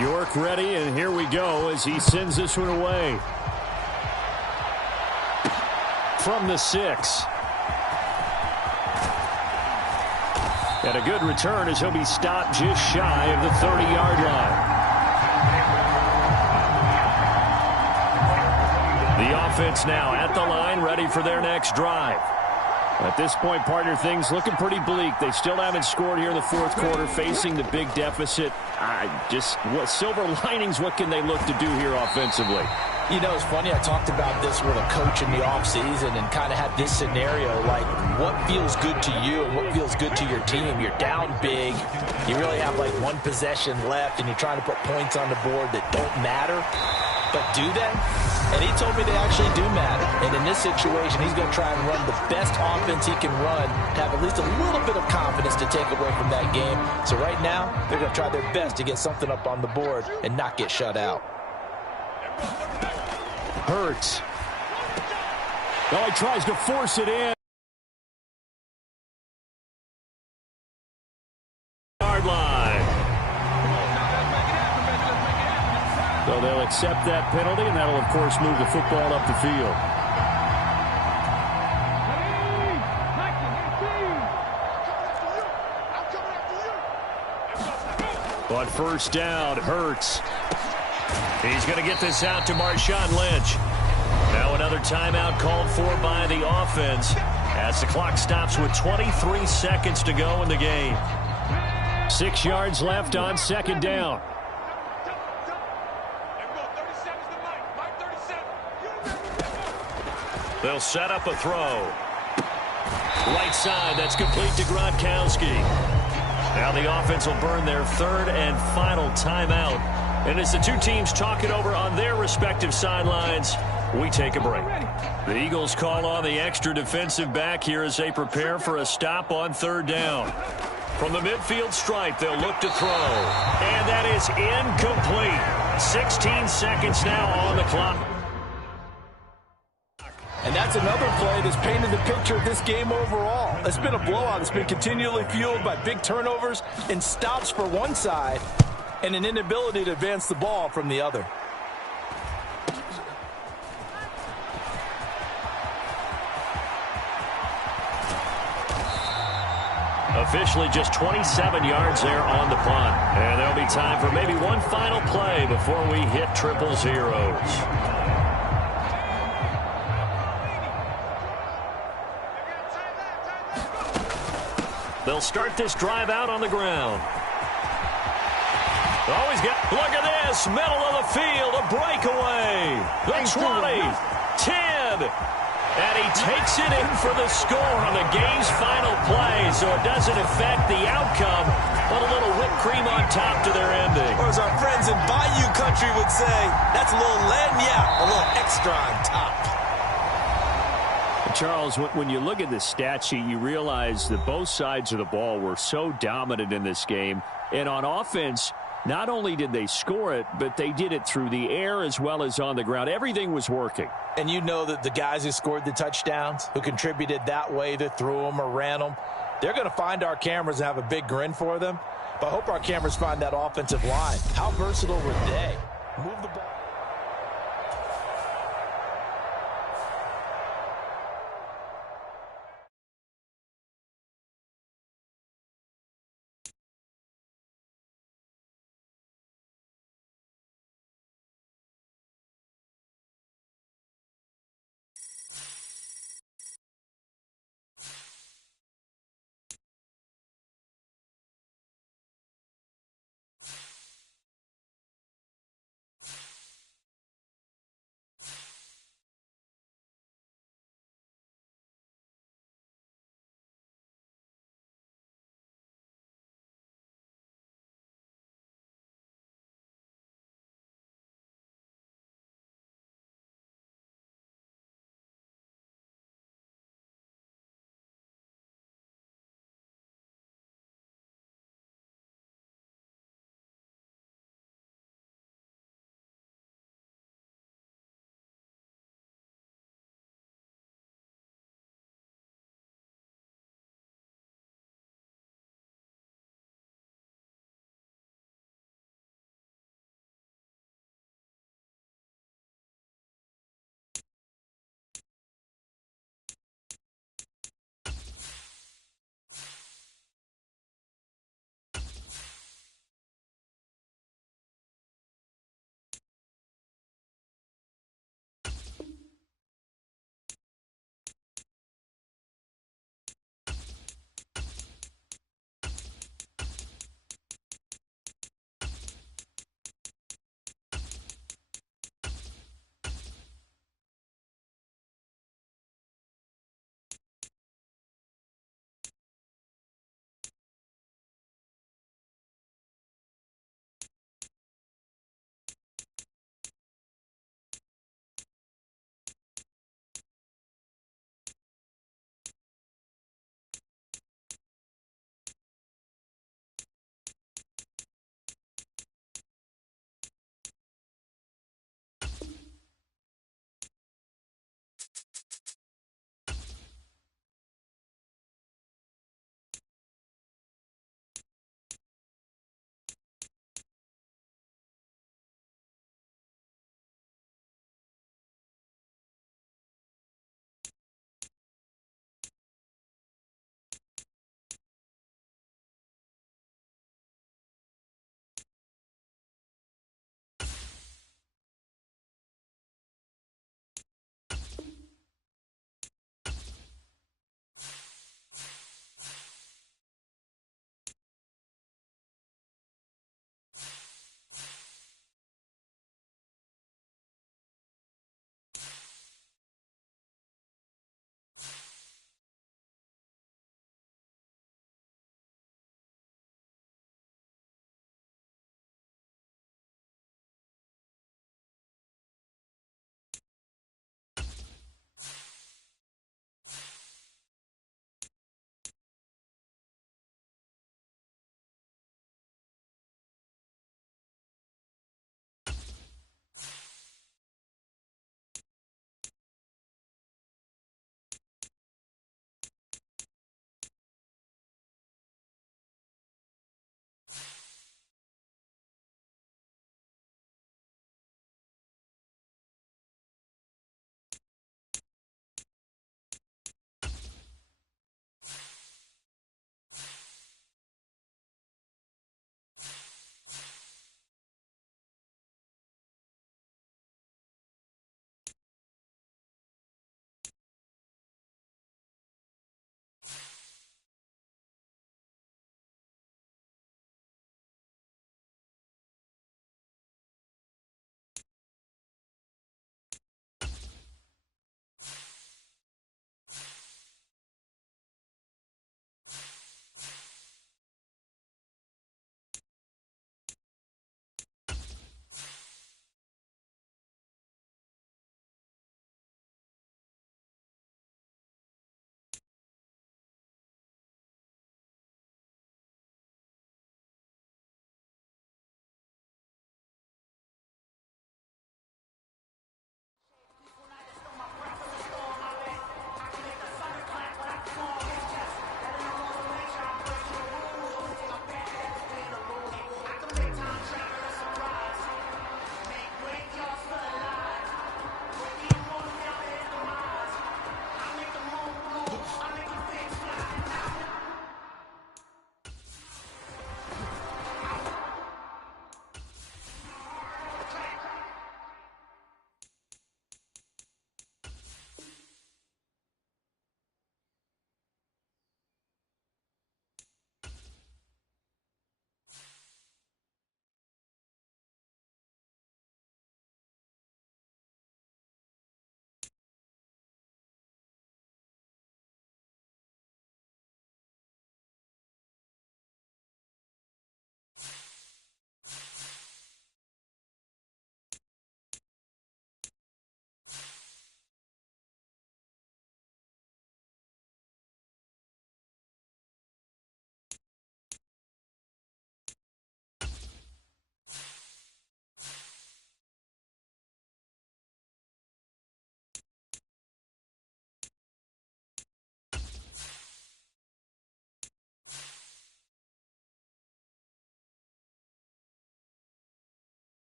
York ready, and here we go as he sends this one away. From the 6. And a good return as he'll be stopped just shy of the 30-yard line. The offense now at the line, ready for their next drive. At this point, partner, things looking pretty bleak. They still haven't scored here in the fourth quarter, facing the big deficit. What silver linings, what can they look to do here offensively? You know, it's funny, I talked about this with a coach in the offseason and kind of had this scenario, like what feels good to you and what feels good to your team. You're down big. You really have like one possession left, and you're trying to put points on the board that don't matter. But do they? And he told me they actually do matter. And in this situation, he's going to try and run the best offense he can run to have at least a little bit of confidence to take away from that game. So right now, they're going to try their best to get something up on the board and not get shut out. Hurts. Oh, he tries to force it in. Yard line. So they'll accept that penalty, and that'll, of course, move the football up the field. On first down, Hurts. He's going to get this out to Marshawn Lynch. Now another timeout called for by the offense as the clock stops with 23 seconds to go in the game. 6 yards left on second down. They'll set up a throw. Right side, that's complete to Gronkowski. Now the offense will burn their third and final timeout. And as the two teams talk it over on their respective sidelines, we take a break. The Eagles call on the extra defensive back here as they prepare for a stop on third down. From the midfield stripe, they'll look to throw. And that is incomplete. 16 seconds now on the clock. And that's another play that's painted the picture of this game overall. It's been a blowout. It's been continually fueled by big turnovers and stops for one side and an inability to advance the ball from the other. Officially just 27 yards there on the punt. And there'll be time for maybe one final play before we hit triple zeros. They'll start this drive out on the ground. Oh, he's got, look at this, middle of the field, a breakaway. The 20, 10, and he takes it in for the score on the game's final play, so it doesn't affect the outcome, but a little whipped cream on top to their ending. Or as our friends in Bayou Country would say, that's a little lagniappe, a little extra on top. Charles, when you look at the stat sheet, you realize that both sides of the ball were so dominant in this game. And on offense, not only did they score it, but they did it through the air as well as on the ground. Everything was working. And you know that the guys who scored the touchdowns, who contributed that way, that threw them or ran them, they're going to find our cameras and have a big grin for them. But I hope our cameras find that offensive line. How versatile were they? Move the ball.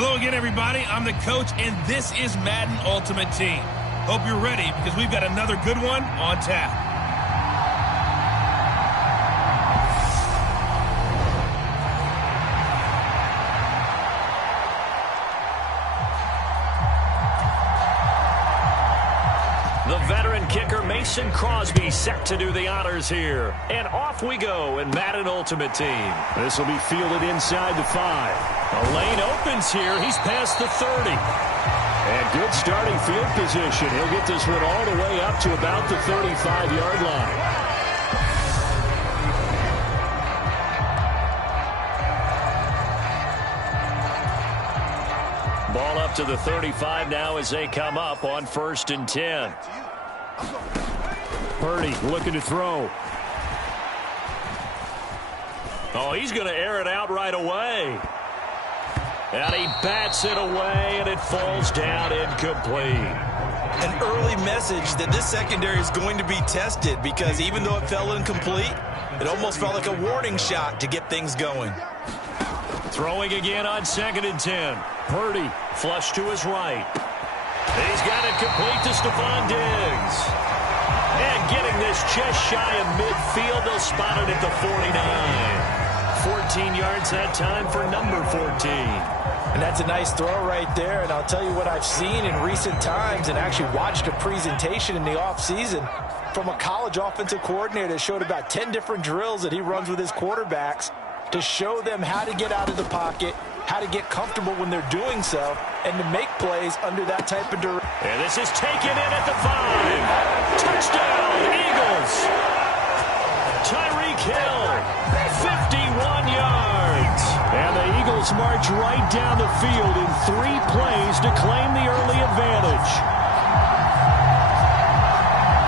Hello again, everybody. I'm the coach, and this is Madden Ultimate Team. Hope you're ready because we've got another good one on tap. The veteran kicker Mason Crosby set to do the honors here. And off we go in Madden Ultimate Team. This will be fielded inside the 5. A lane opens here. He's past the 30. And good starting field position. He'll get this one all the way up to about the 35-yard line. Ball up to the 35 now as they come up on 1st and 10. Purdy looking to throw. Oh, he's going to air it out right away. And he bats it away, and it falls down incomplete. An early message that this secondary is going to be tested because even though it fell incomplete, it almost felt like a warning shot to get things going. Throwing again on 2nd and 10. Purdy flush to his right. He's got it complete to Stephon Diggs. And getting this just shy of midfield, they'll spot it at the 49. 14 yards that time for number 14. And that's a nice throw right there. And I'll tell you what I've seen in recent times and actually watched a presentation in the offseason from a college offensive coordinator that showed about 10 different drills that he runs with his quarterbacks to show them how to get out of the pocket, how to get comfortable when they're doing so, and to make plays under that type of direction. And this is taken in at the 5. Touchdown, Eagles. Tyreek Hill, 51 yards. And the Eagles march right down the field in 3 plays to claim the early advantage.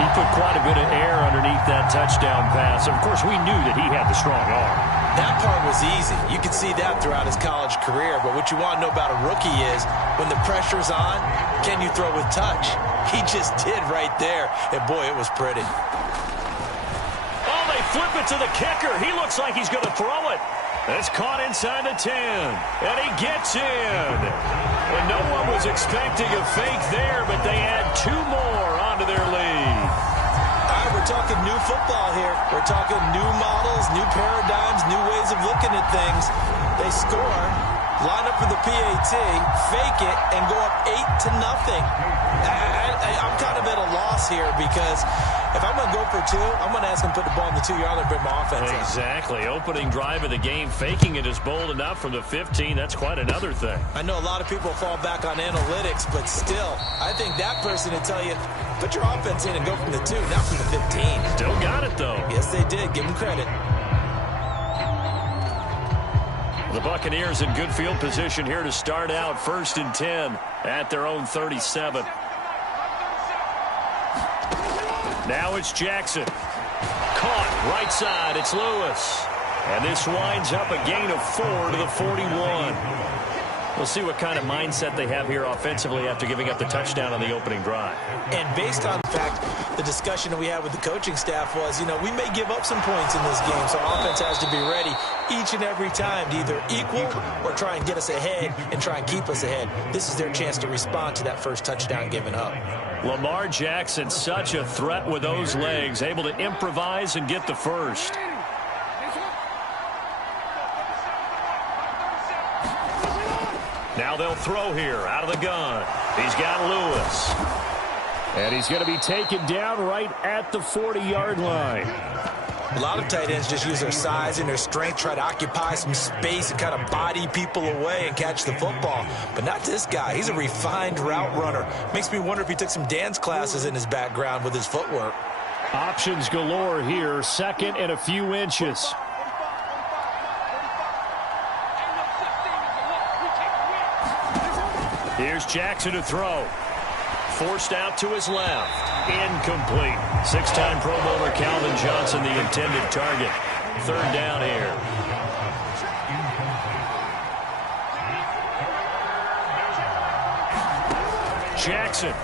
He put quite a bit of air underneath that touchdown pass. Of course, we knew that he had the strong arm. That part was easy. You could see that throughout his college career. But what you want to know about a rookie is when the pressure's on, can you throw with touch? He just did right there. And, boy, it was pretty. Oh, they flip it to the kicker. He looks like he's going to throw it. It's caught inside the 10. And he gets in. And no one was expecting a fake there, but they add 2 more onto their lead. We're talking new football here. We're talking new models, new paradigms, new ways of looking at things. They score, line up for the PAT, fake it, and go up 8-0. I'm kind of at a loss here because if I'm going to go for 2, I'm going to ask him to put the ball in the 2-yard line and bring my offense in. Exactly. Opening drive of the game, faking it is bold enough from the 15. That's quite another thing. I know a lot of people fall back on analytics, but still, I think that person would tell you, put your offense in and go from the 2, not from the 15. Still got it, though. Yes, they did. Give them credit. The Buccaneers in good field position here to start out 1st and 10 at their own 37. Now it's Jackson. Caught right side. It's Lewis. And this winds up a gain of 4 to the 41. We'll see what kind of mindset they have here offensively after giving up the touchdown on the opening drive. And based on the fact, the discussion that we had with the coaching staff was, we may give up some points in this game, so offense has to be ready each and every time to either equal or try and get us ahead and try and keep us ahead. This is their chance to respond to that first touchdown given up. Lamar Jackson, such a threat with those legs, able to improvise and get the first. Now they'll throw here out of the gun. He's got Lewis. And he's going to be taken down right at the 40-yard line. A lot of tight ends just use their size and their strength, try to occupy some space and kind of body people away and catch the football. But not this guy. He's a refined route runner. Makes me wonder if he took some dance classes in his background with his footwork. Options galore here. 2nd and a few inches. Here's Jackson to throw. Forced out to his left. Incomplete. 6-time Pro Bowler Calvin Johnson, the intended target. 3rd down here. Jackson.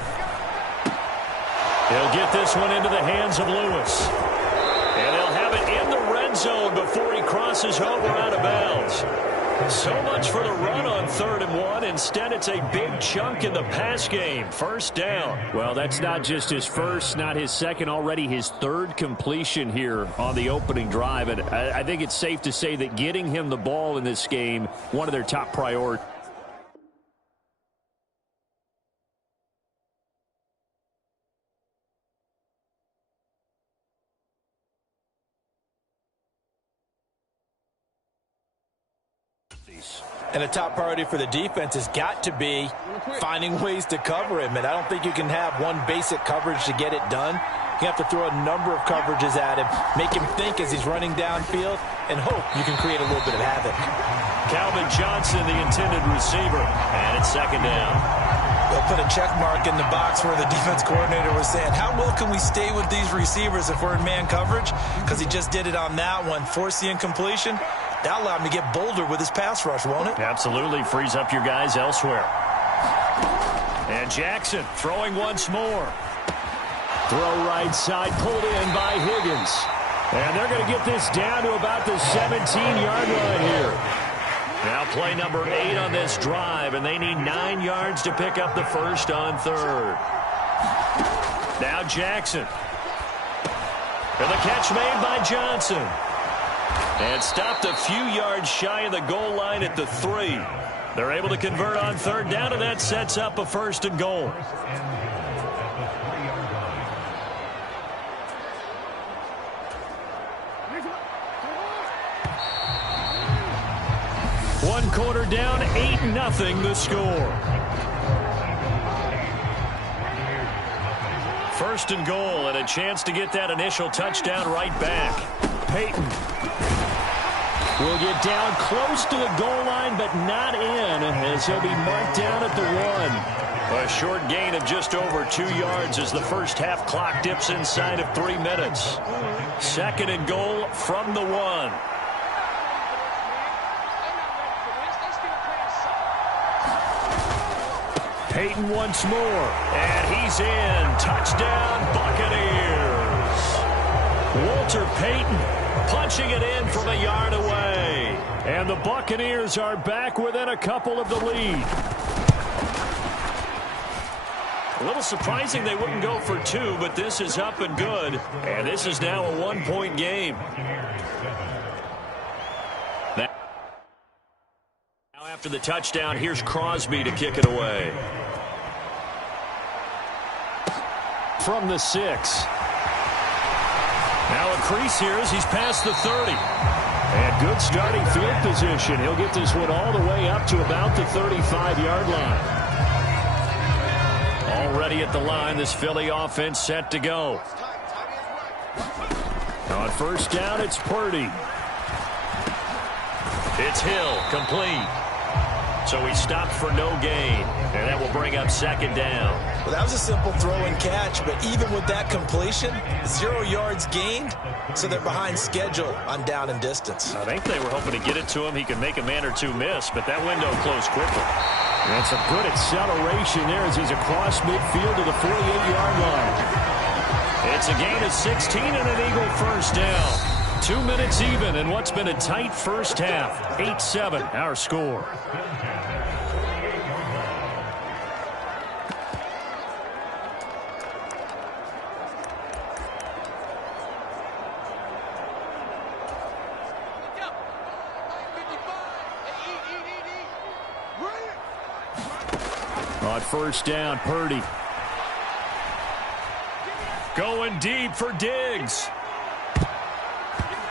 He'll get this one into the hands of Lewis. And they'll have it in the red zone before he crosses over out of bounds. So much for the run on 3rd and 1. Instead, it's a big chunk in the pass game. First down. Well, that's not just his first, not his second, already his 3rd completion here on the opening drive. And I think it's safe to say that getting him the ball in this game, one of their top priorities. And a top priority for the defense has got to be finding ways to cover him. And I don't think you can have one basic coverage to get it done. You have to throw a number of coverages at him, make him think as he's running downfield, and hope you can create a little bit of havoc. Calvin Johnson, the intended receiver, and it's 2nd down. They'll put a check mark in the box where the defense coordinator was saying, how well can we stay with these receivers if we're in man coverage? Because he just did it on that one, force the incompletion. That'll allow him to get bolder with his pass rush, won't it? Absolutely. Frees up your guys elsewhere. And Jackson throwing once more. Throw right side, pulled in by Higgins. And they're going to get this down to about the 17-yard line here. Now play number 8 on this drive, and they need 9 yards to pick up the first on 3rd. Now Jackson. And the catch made by Johnson. And stopped a few yards shy of the goal line at the 3. They're able to convert on 3rd down, and that sets up a 1st and goal. One quarter down, 8-0 the score. 1st and goal, and a chance to get that initial touchdown right back. Peyton will get down close to the goal line, but not in, as he'll be marked down at the 1. A short gain of just over 2 yards as the first half clock dips inside of 3 minutes. 2nd and goal from the 1. Peyton once more, and he's in. Touchdown, Buccaneers. Walter Payton punching it in from a yard away. And the Buccaneers are back within a couple of the lead. A little surprising they wouldn't go for 2, but this is up and good. And this is now a 1-point game. Now after the touchdown, here's Crosby to kick it away. From the 6. Now a crease here as he's past the 30. And good starting field position. He'll get this one all the way up to about the 35-yard line. Already at the line, this Philly offense set to go. On 1st down, it's Purdy. It's Hill, complete. So he stopped for no gain, and that will bring up 2nd down. Well, that was a simple throw and catch, but even with that completion, 0 yards gained, so they're behind schedule on down and distance. I think they were hoping to get it to him. He could make a man or 2 miss, but that window closed quickly. And some good acceleration there as he's across midfield to the 48-yard line. It's a gain of 16 and an Eagle first down. 2 minutes even in what's been a tight first half. 8-7 our score. On 1st down, Purdy. Going deep for Diggs.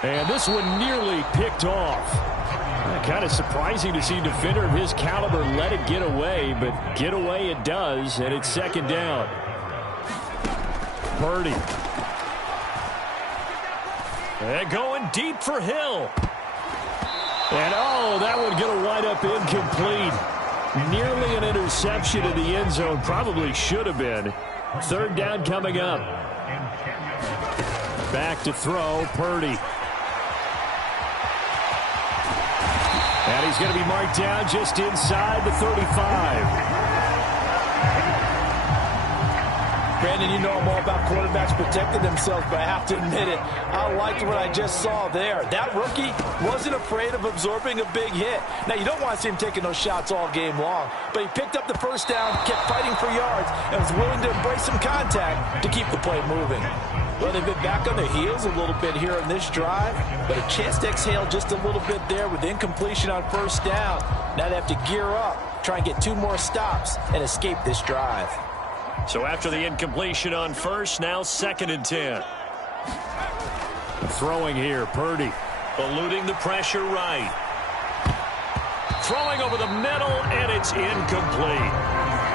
And this one nearly picked off. Kind of surprising to see a defender of his caliber let it get away, but get away it does, and it's 2nd down. Purdy. And going deep for Hill. And, oh, that one going to wind up incomplete. Nearly an interception in the end zone. Probably should have been. 3rd down coming up. Back to throw, Purdy. And he's going to be marked down just inside the 35. Brandon, you know I'm all about quarterbacks protecting themselves, but I have to admit it, I liked what I just saw there. That rookie wasn't afraid of absorbing a big hit. Now, you don't want to see him taking those shots all game long, but he picked up the first down, kept fighting for yards, and was willing to embrace some contact to keep the play moving. Well, they've been back on their heels a little bit here in this drive, but a chance to exhale just a little bit there with incompletion on first down. Now they have to gear up, try and get 2 more stops, and escape this drive. So after the incompletion on first, now 2nd and 10. Throwing here, Purdy. Eluding the pressure right. Throwing over the middle, and it's incomplete.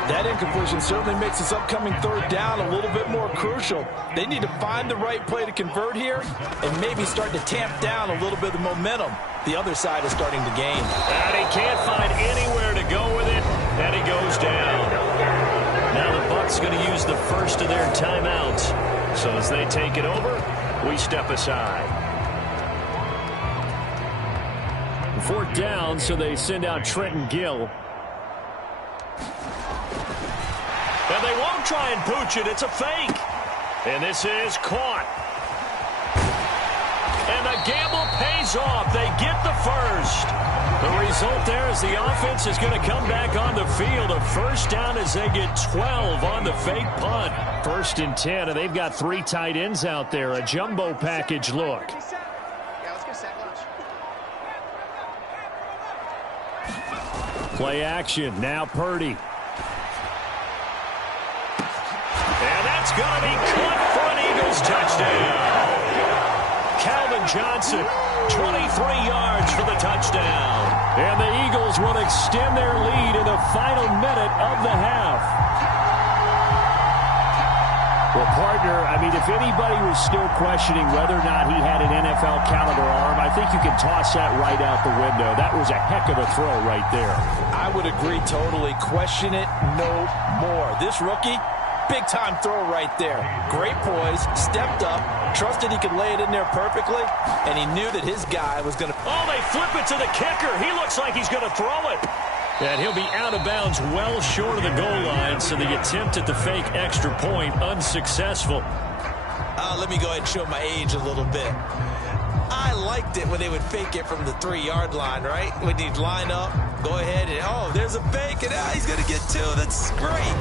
That incompletion certainly makes this upcoming 3rd down a little bit more crucial. They need to find the right play to convert here and maybe start to tamp down a little bit of the momentum the other side is starting to gain. And he can't find anywhere to go with it, and he goes down. Now the Bucs going to use the first of their timeouts. So as they take it over, we step aside. 4th down, so they send out Trenton Gill. And they won't try and pooch it. It's a fake. And this is caught. And the gamble pays off. They get the first. The result there is the offense is going to come back on the field. A first down as they get 12 on the fake punt. 1st and 10, and they've got 3 tight ends out there. A jumbo package look. Play action. Now Purdy. And that's going to be caught for an Eagles touchdown. Calvin Johnson, 23 yards for the touchdown. And the Eagles will extend their lead in the final minute of the half. Well, partner, I mean, if anybody was still questioning whether or not he had an NFL caliber arm, I think you can toss that right out the window. That was a heck of a throw right there. I would agree totally. Question it no more. This rookie, big-time throw right there. Great poise, stepped up, trusted he could lay it in there perfectly, and he knew that his guy was going to... Oh, they flip it to the kicker. He looks like he's going to throw it. And he'll be out of bounds well short of the goal line, so the attempt at the fake extra point unsuccessful. Let me go ahead and show my age a little bit. I liked it when they would fake it from the 3-yard line, right? When you'd line up, go ahead, and oh, there's a fake, and he's going to get 2. That's great.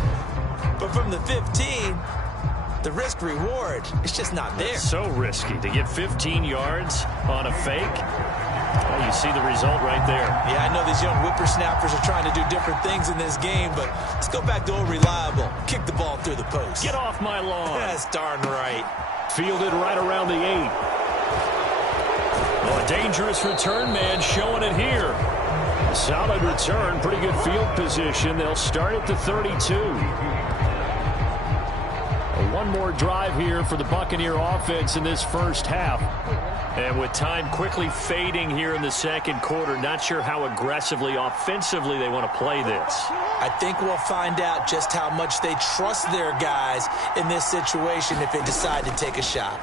But from the 15, the risk-reward, it's just not there. It's so risky to get 15 yards on a fake. Well, you see the result right there. Yeah, I know these young whippersnappers are trying to do different things in this game, but let's go back to old reliable. Kick the ball through the post. Get off my lawn. That's darn right. Fielded right around the 8. Oh, a dangerous return man showing it here. Solid return, pretty good field position. They'll start at the 32. One more drive here for the Buccaneer offense in this first half. And with time quickly fading here in the second quarter, not sure how aggressively, offensively they want to play this. I think we'll find out just how much they trust their guys in this situation if they decide to take a shot.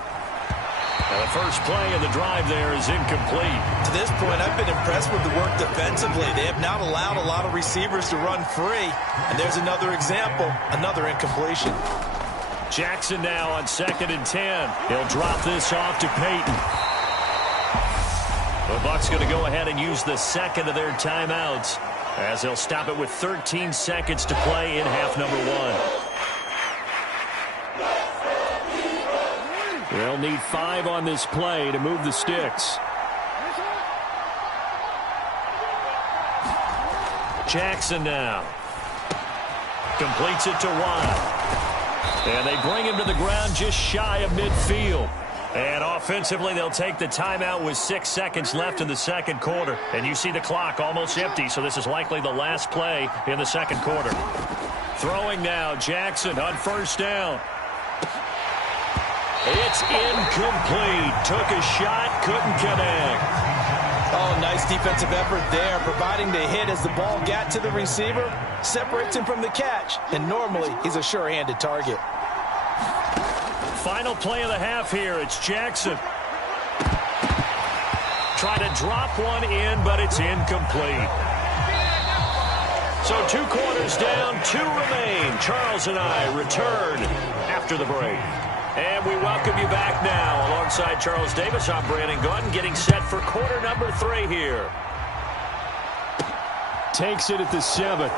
Now the first play of the drive there is incomplete. To this point, I've been impressed with the work defensively. They have not allowed a lot of receivers to run free. And there's another example, another incompletion. Jackson now on 2nd and 10. He'll drop this off to Peyton. The Bucs going to go ahead and use the second of their timeouts as they'll stop it with 13 seconds to play in half number 1. They'll need 5 on this play to move the sticks. Jackson now. Completes it to Watt. And they bring him to the ground just shy of midfield. And offensively, they'll take the timeout with 6 seconds left in the second quarter. And you see the clock almost empty, so this is likely the last play in the second quarter. Throwing now, Jackson on first down. It's incomplete. Took a shot, couldn't connect. Oh, nice defensive effort there, providing the hit as the ball got to the receiver, separates him from the catch, and normally he's a sure-handed target. Final play of the half here. It's Jackson. Trying to drop one in, but it's incomplete. So 2 quarters down, 2 remain. Charles and I return after the break. And we welcome you back now. Alongside Charles Davis, I'm Brandon Gaudin, getting set for quarter number 3 here. Takes it at the 7.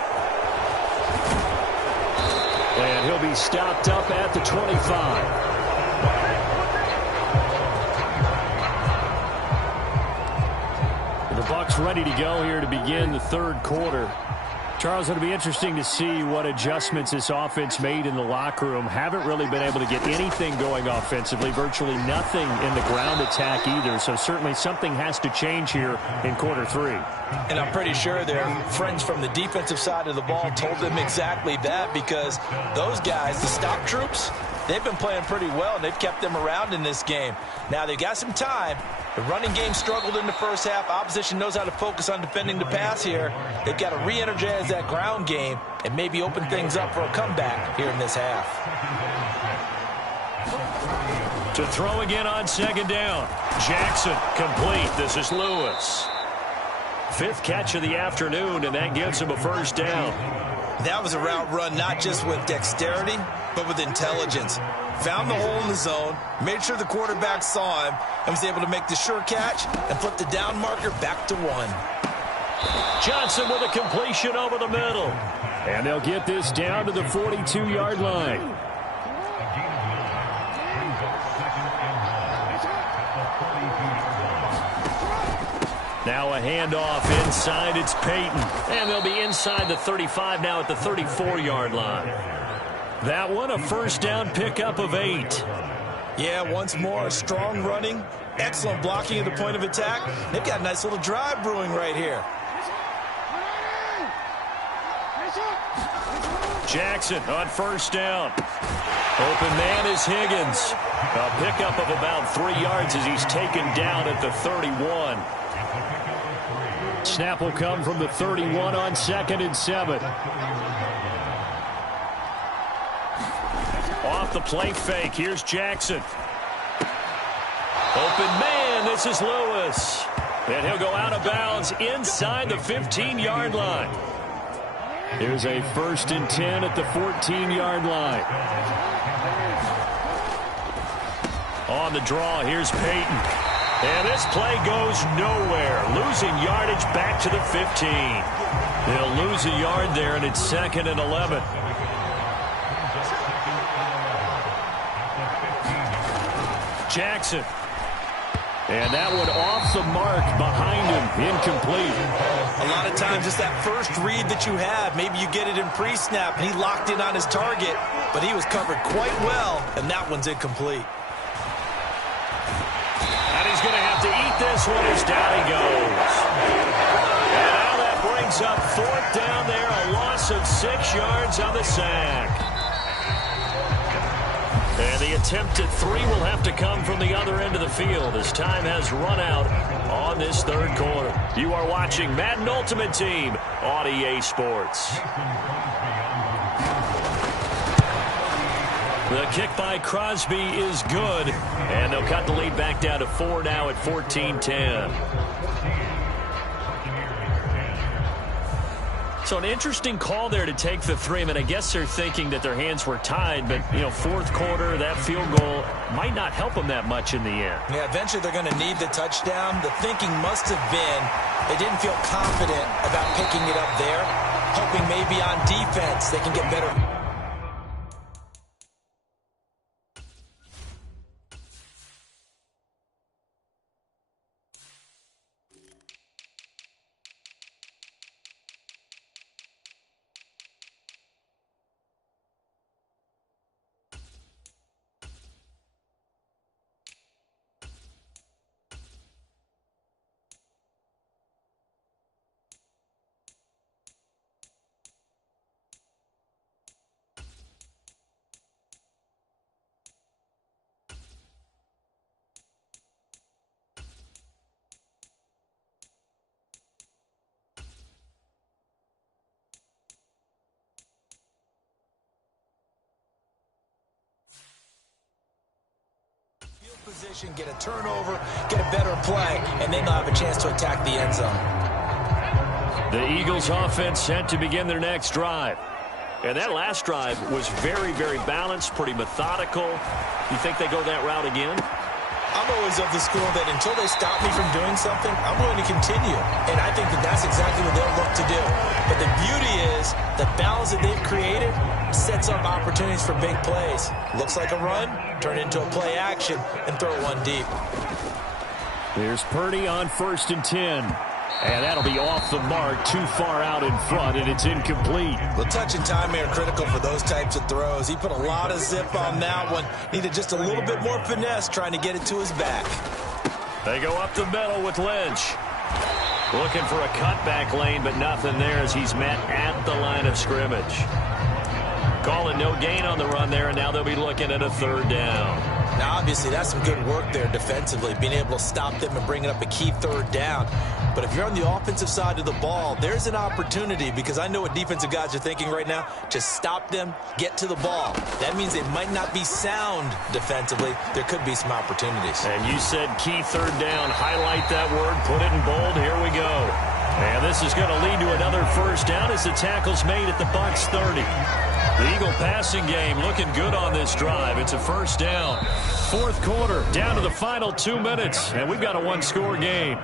And he'll be stopped up at the 25. The Bucs ready to go here to begin the third quarter. Charles, it'll be interesting to see what adjustments this offense made in the locker room. Haven't really been able to get anything going offensively, virtually nothing in the ground attack either. So certainly something has to change here in quarter 3. And I'm pretty sure their friends from the defensive side of the ball told them exactly that, because those guys, the stop troops, they've been playing pretty well, and they've kept them around in this game. Now, they've got some time. The running game struggled in the first half. Opposition knows how to focus on defending the pass here. They've got to re-energize that ground game and maybe open things up for a comeback here in this half. To throw again on second down. Jackson complete. This is Lewis. 5th catch of the afternoon, and that gives him a first down. That was a route run not just with dexterity, but with intelligence. Found the hole in the zone, made sure the quarterback saw him, and was able to make the sure catch and flip the down marker back to 1. Johnson with a completion over the middle. And they'll get this down to the 42-yard line. Now a handoff inside. It's Peyton. And they'll be inside the 35 now at the 34-yard line. That one, a first down pickup of 8. Yeah, once more, strong running, excellent blocking at the point of attack. They've got a nice little drive brewing right here. Jackson on first down. Open man is Higgins. A pickup of about 3 yards as he's taken down at the 31. Snap will come from the 31 on 2nd and 7. Off the play fake, here's Jackson. Open man, this is Lewis. And he'll go out of bounds inside the 15-yard line. Here's a 1st and 10 at the 14-yard line. On the draw, here's Peyton. And this play goes nowhere. Losing yardage back to the 15. They'll lose a yard there, and it's 2nd and 11. Jackson. And that one off the mark behind him. Incomplete. A lot of times it's that first read that you have. Maybe you get it in pre-snap, and he locked in on his target, but he was covered quite well, and that one's incomplete. And he's going to have to eat this one as down he goes. And now that brings up 4th down there, a loss of 6 yards on the sack. And the attempt at 3 will have to come from the other end of the field as time has run out on this third quarter. You are watching Madden Ultimate Team on EA Sports. The kick by Crosby is good, and they'll cut the lead back down to 4 now at 14-10. So an interesting call there to take the 3. I mean, I guess they're thinking that their hands were tied, but, you know, 4th quarter, that field goal might not help them that much in the end. Yeah, eventually they're going to need the touchdown. The thinking must have been they didn't feel confident about picking it up there, hoping maybe on defense they can get better. Position, get a turnover, get a better play, and then they'll have a chance to attack the end zone. The Eagles offense set to begin their next drive. And that last drive was very, very balanced, pretty methodical. You think they go that route again? I'm always of the school that until they stop me from doing something, I'm going to continue. And I think that that's exactly what they'll look to do. But the beauty is the balance that they've created sets up opportunities for big plays. Looks like a run, turn into a play action, and throw one deep. Here's Purdy on 1st and 10. And that'll be off the mark, too far out in front, and it's incomplete. Well, touch and timing are critical for those types of throws. He put a lot of zip on that one. Needed just a little bit more finesse trying to get it to his back. They go up the middle with Lynch. Looking for a cutback lane, but nothing there as he's met at the line of scrimmage. Calling no gain on the run there, and now they'll be looking at a 3rd down. Now, obviously, that's some good work there defensively, being able to stop them and bringing up a key 3rd down. But if you're on the offensive side of the ball, there's an opportunity, because I know what defensive guys are thinking right now. Just stop them, get to the ball. That means they might not be sound defensively. There could be some opportunities. And you said key 3rd down. Highlight that word, put it in bold. Here we go. And this is going to lead to another 1st down as the tackle's made at the Bucs 30. The Eagle passing game looking good on this drive. It's a 1st down. 4th quarter, down to the final 2 minutes, and we've got a 1-score game.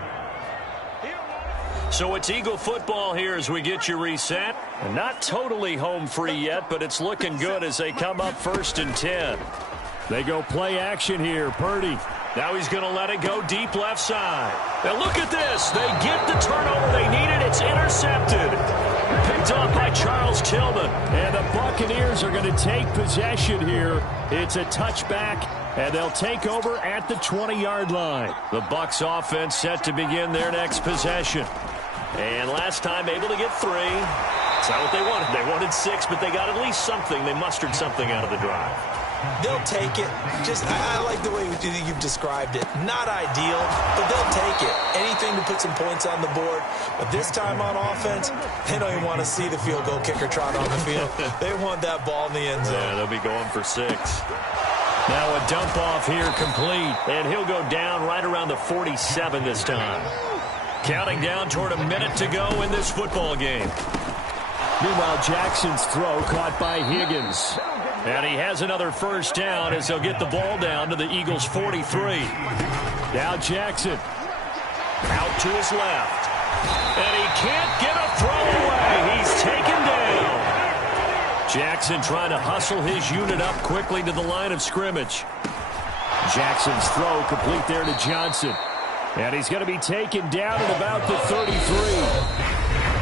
So it's Eagle football here as we get you reset. And not totally home free yet, but it's looking good as they come up 1st and 10. They go play action here. Purdy. Now he's going to let it go deep left side. Now look at this. They get the turnover they needed. It's intercepted. Picked off by Charles Tillman. And the Buccaneers are going to take possession here. It's a touchback, and they'll take over at the 20-yard line. The Bucs offense set to begin their next possession. And last time able to get 3. It's not what they wanted. They wanted 6, but they got at least something. They mustered something out of the drive. They'll take it. I like the way you've described it. Not ideal, but they'll take it. Anything to put some points on the board. But this time on offense, they don't even want to see the field goal kicker trot on the field. They want that ball in the end zone. Yeah, they'll be going for 6. Now a dump off here complete. And he'll go down right around the 47 this time. Counting down toward a minute to go in this football game. Meanwhile, Jackson's throw caught by Higgins. And he has another 1st down as they'll get the ball down to the Eagles' 43. Now Jackson. Out to his left. And he can't get a throw away. He's taken down. Jackson trying to hustle his unit up quickly to the line of scrimmage. Jackson's throw complete there to Johnson. And he's going to be taken down at about the 33.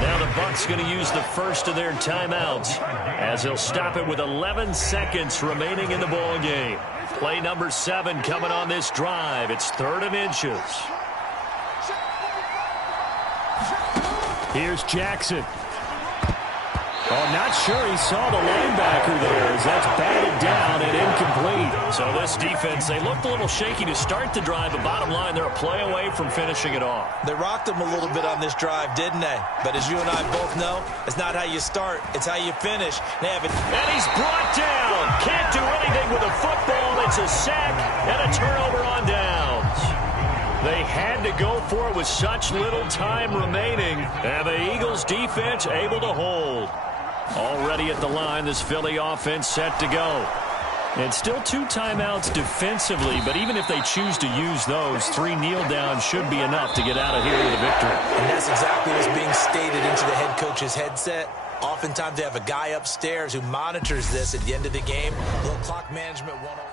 Now the Bucs going to use the first of their timeouts as they'll stop it with 11 seconds remaining in the ball game. Play number 7 coming on this drive. It's 3rd and inches. Here's Jackson. Oh, not sure he saw the linebacker there as that's batted down and incomplete. So this defense, they looked a little shaky to start the drive, but bottom line, they're a play away from finishing it off. They rocked them a little bit on this drive, didn't they? But as you and I both know, it's not how you start, it's how you finish. They have it. And he's brought down. Can't do anything with a football. It's a sack and a turnover on downs. They had to go for it with such little time remaining, and the Eagles defense able to hold. Already at the line, this Philly offense set to go. And still 2 timeouts defensively, but even if they choose to use those, 3 kneel downs should be enough to get out of here with a victory. And that's exactly what's being stated into the head coach's headset. Oftentimes they have a guy upstairs who monitors this at the end of the game. A little clock management 101.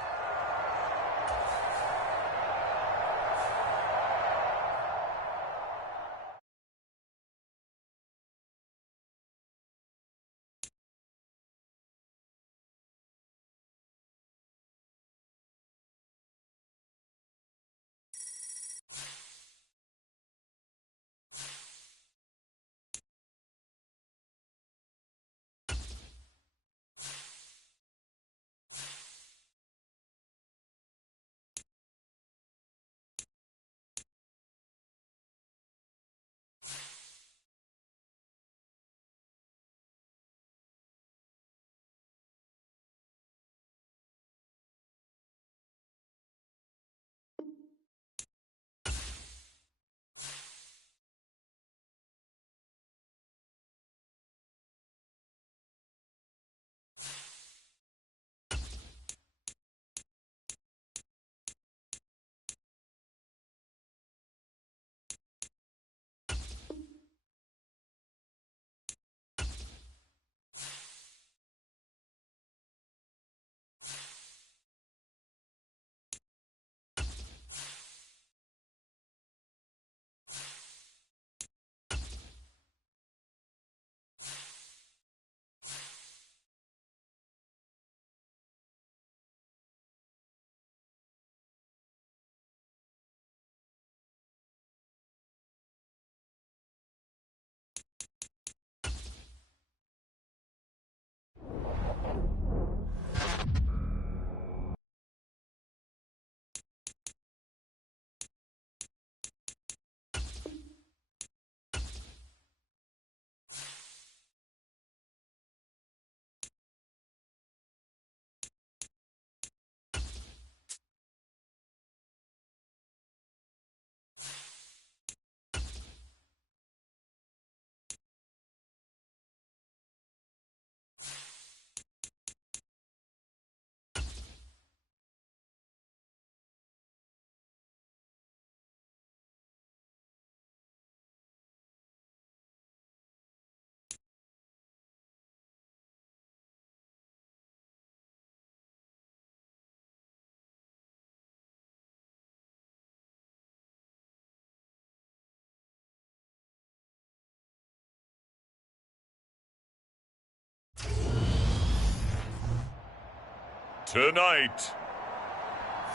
Tonight,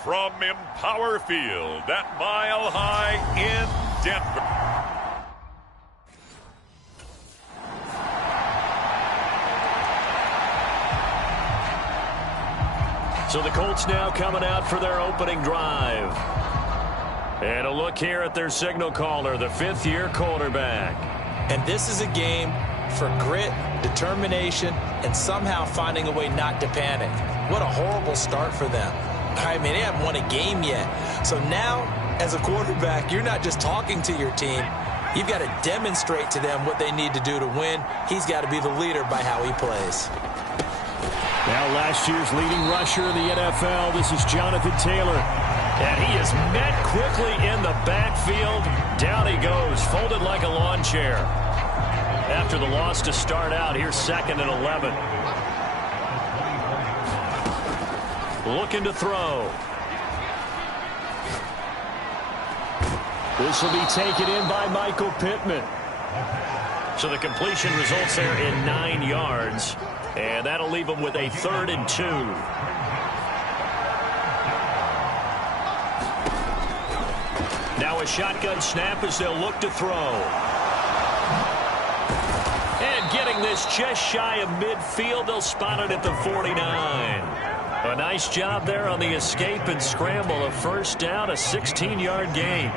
from Empower Field at Mile High in Denver. So the Colts now coming out for their opening drive. And a look here at their signal caller, the fifth-year quarterback. And this is a game for grit, determination, and somehow finding a way not to panic. What a horrible start for them. I mean, they haven't won a game yet. So now, as a quarterback, you're not just talking to your team. You've got to demonstrate to them what they need to do to win. He's got to be the leader by how he plays. Now last year's leading rusher in the NFL, this is Jonathan Taylor. And he is met quickly in the backfield. Down he goes, folded like a lawn chair. After the loss to start out, here's 2nd and 11. Looking to throw. This will be taken in by Michael Pittman. So the completion results there in 9 yards. And that'll leave him with a 3rd and 2. Now a shotgun snap as they'll look to throw. And getting this just shy of midfield, they'll spot it at the 49. A nice job there on the escape and scramble. A first down, a 16-yard gain.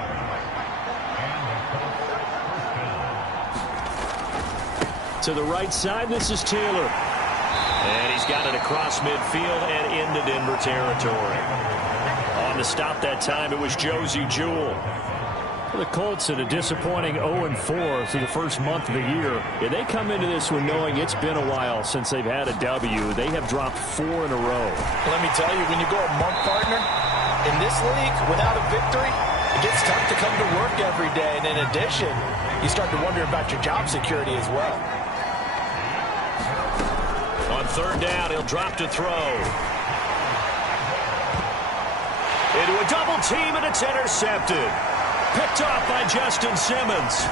To the right side, this is Taylor. And he's got it across midfield and into Denver territory. On to stop that time, it was Josie Jewell. The Colts at a disappointing 0-4 through the first month of the year. Yeah, they come into this one knowing it's been a while since they've had a W. They have dropped 4 in a row. Let me tell you, when you go a month, partner, in this league, without a victory, it gets tough to come to work every day. And in addition, you start to wonder about your job security as well. On 3rd down, he'll drop to throw. Into a double team, and it's intercepted. Picked off by Justin Simmons.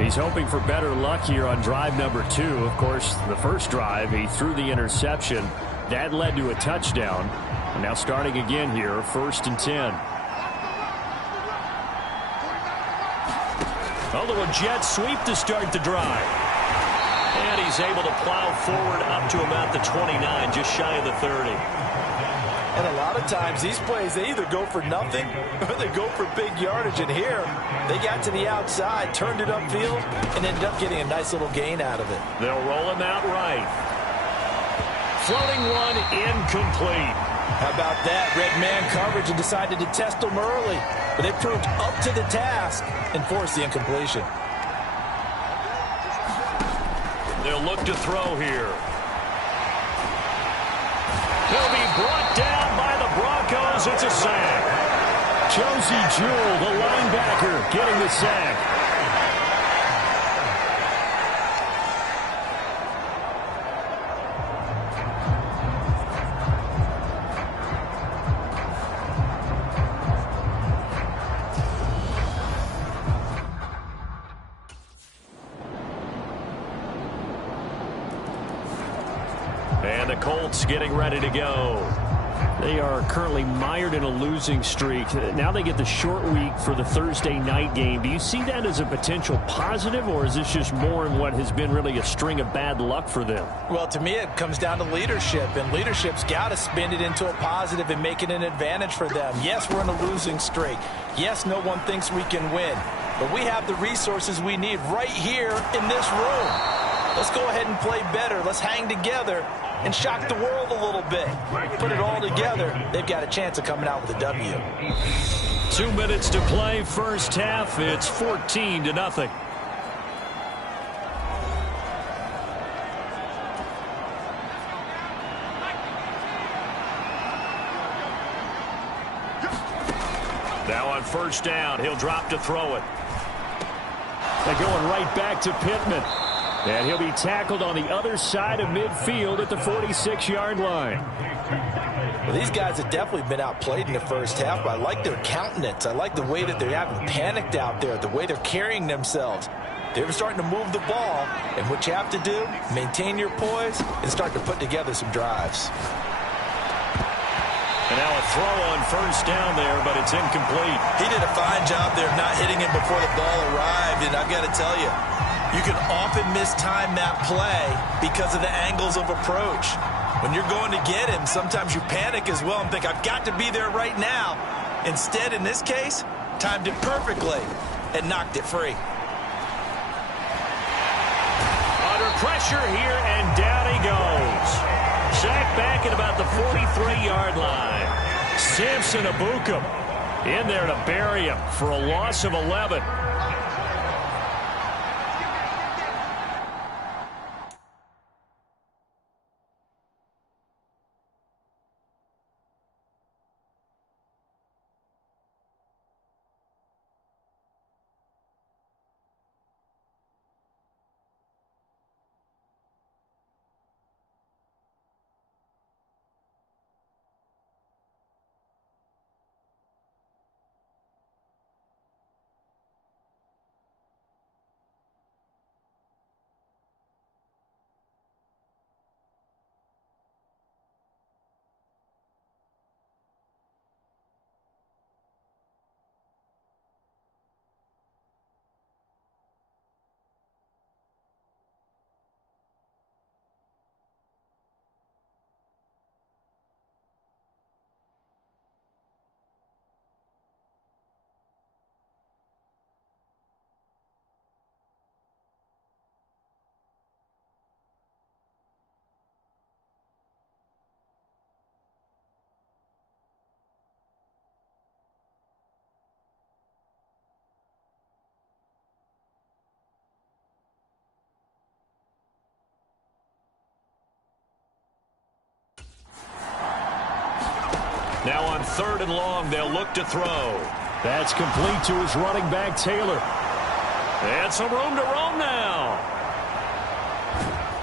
He's hoping for better luck here on drive number 2. Of course, the first drive, he threw the interception. That led to a touchdown. And now starting again here, 1st and 10. Although a jet sweep to start the drive. And he's able to plow forward up to about the 29, just shy of the 30. And a lot of times, these plays, they either go for nothing or they go for big yardage. And here, they got to the outside, turned it upfield, and ended up getting a nice little gain out of it. They'll roll him out right. Floating one, incomplete. How about that? Red man coverage and decided to test them early. But they proved up to the task and forced the incompletion. They'll look to throw here. He'll be brought down by the Broncos. It's a sack. Josie Jewell, the linebacker, getting the sack. And the Colts getting ready to go. They are currently mired in a losing streak. Now they get the short week for the Thursday night game. Do you see that as a potential positive, or is this just more in what has been really a string of bad luck for them? Well, to me, it comes down to leadership, and leadership's got to spin it into a positive and make it an advantage for them. Yes, we're in a losing streak. Yes, no one thinks we can win, but we have the resources we need right here in this room. Let's go ahead and play better. Let's hang together and shock the world a little bit. Put it all together, they've got a chance of coming out with a W. 2 minutes to play, first half. It's 14-0. Now on first down, he'll drop to throw it. They're going right back to Pittman. And he'll be tackled on the other side of midfield at the 46-yard line. Well, these guys have definitely been outplayed in the first half, but I like their countenance. I like the way that they're having panicked out there, the way they're carrying themselves. They're starting to move the ball, and what you have to do, maintain your poise and start to put together some drives. And now a throw on first down there, but it's incomplete. He did a fine job there of not hitting him before the ball arrived, and I've got to tell you, you can often mistime that play because of the angles of approach. When you're going to get him, sometimes you panic as well and think, I've got to be there right now. Instead, in this case, timed it perfectly and knocked it free. Under pressure here, and down he goes. Sacked back at about the 43-yard line. Samson Abukum in there to bury him for a loss of 11. Now on third and long, they'll look to throw. That's complete to his running back, Taylor. And some room to roam now.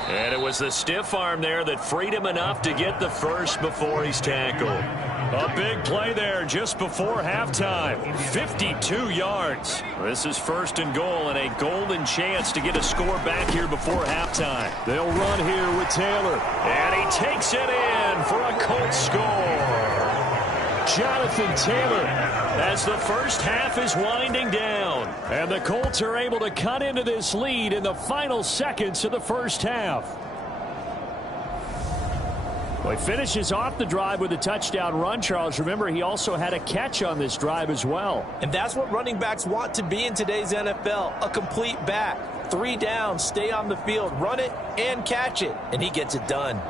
And it was the stiff arm there that freed him enough to get the first before he's tackled. A big play there just before halftime. 52 yards. This is first and goal and a golden chance to get a score back here before halftime. They'll run here with Taylor. And he takes it in for a Colts score. Jonathan Taylor as the first half is winding down. And the Colts are able to cut into this lead in the final seconds of the first half. Well, he finishes off the drive with a touchdown run, Charles. Remember, he also had a catch on this drive as well. And that's what running backs want to be in today's NFL, a complete back. 3 downs, stay on the field, run it, and catch it. And he gets it done.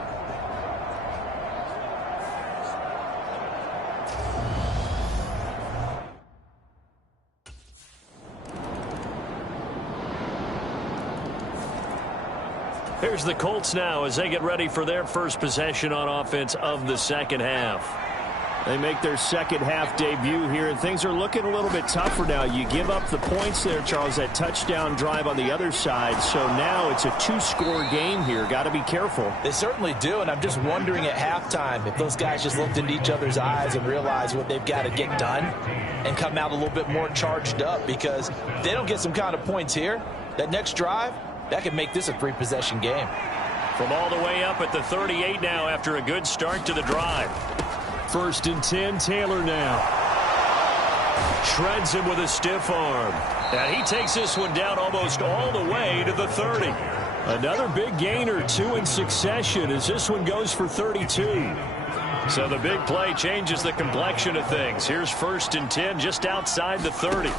Here's the Colts now as they get ready for their first possession on offense of the second half. They make their second half debut here, and things are looking a little bit tougher now. You give up the points there, Charles, that touchdown drive on the other side. So now it's a 2-score game here. Got to be careful. They certainly do, and I'm just wondering at halftime if those guys just looked into each other's eyes and realized what they've got to get done and come out a little bit more charged up, because if they don't get some kind of points here, that next drive, that could make this a 3-possession game. From all the way up at the 38 now after a good start to the drive. First and 10, Taylor now. Shreds him with a stiff arm. And he takes this one down almost all the way to the 30. Another big gain or 2 in succession as this one goes for 32. So the big play changes the complexion of things. Here's first and 10 just outside the 30.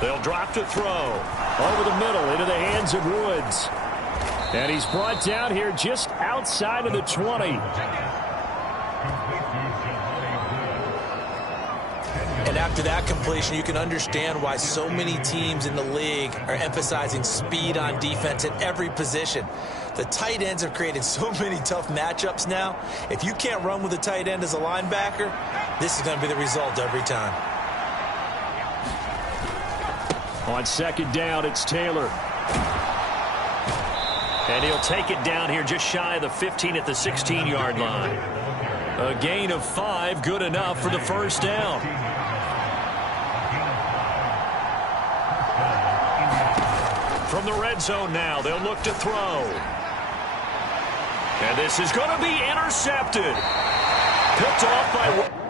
They'll drop to throw. Over the middle into the hands of Woods. And he's brought down here just outside of the 20. And after that completion, you can understand why so many teams in the league are emphasizing speed on defense at every position. The tight ends have created so many tough matchups now. If you can't run with a tight end as a linebacker, this is going to be the result every time. On second down, it's Taylor. And he'll take it down here just shy of the 15 at the 16-yard line. A gain of 5, good enough for the first down. From the red zone now, they'll look to throw. And this is going to be intercepted. Picked off by...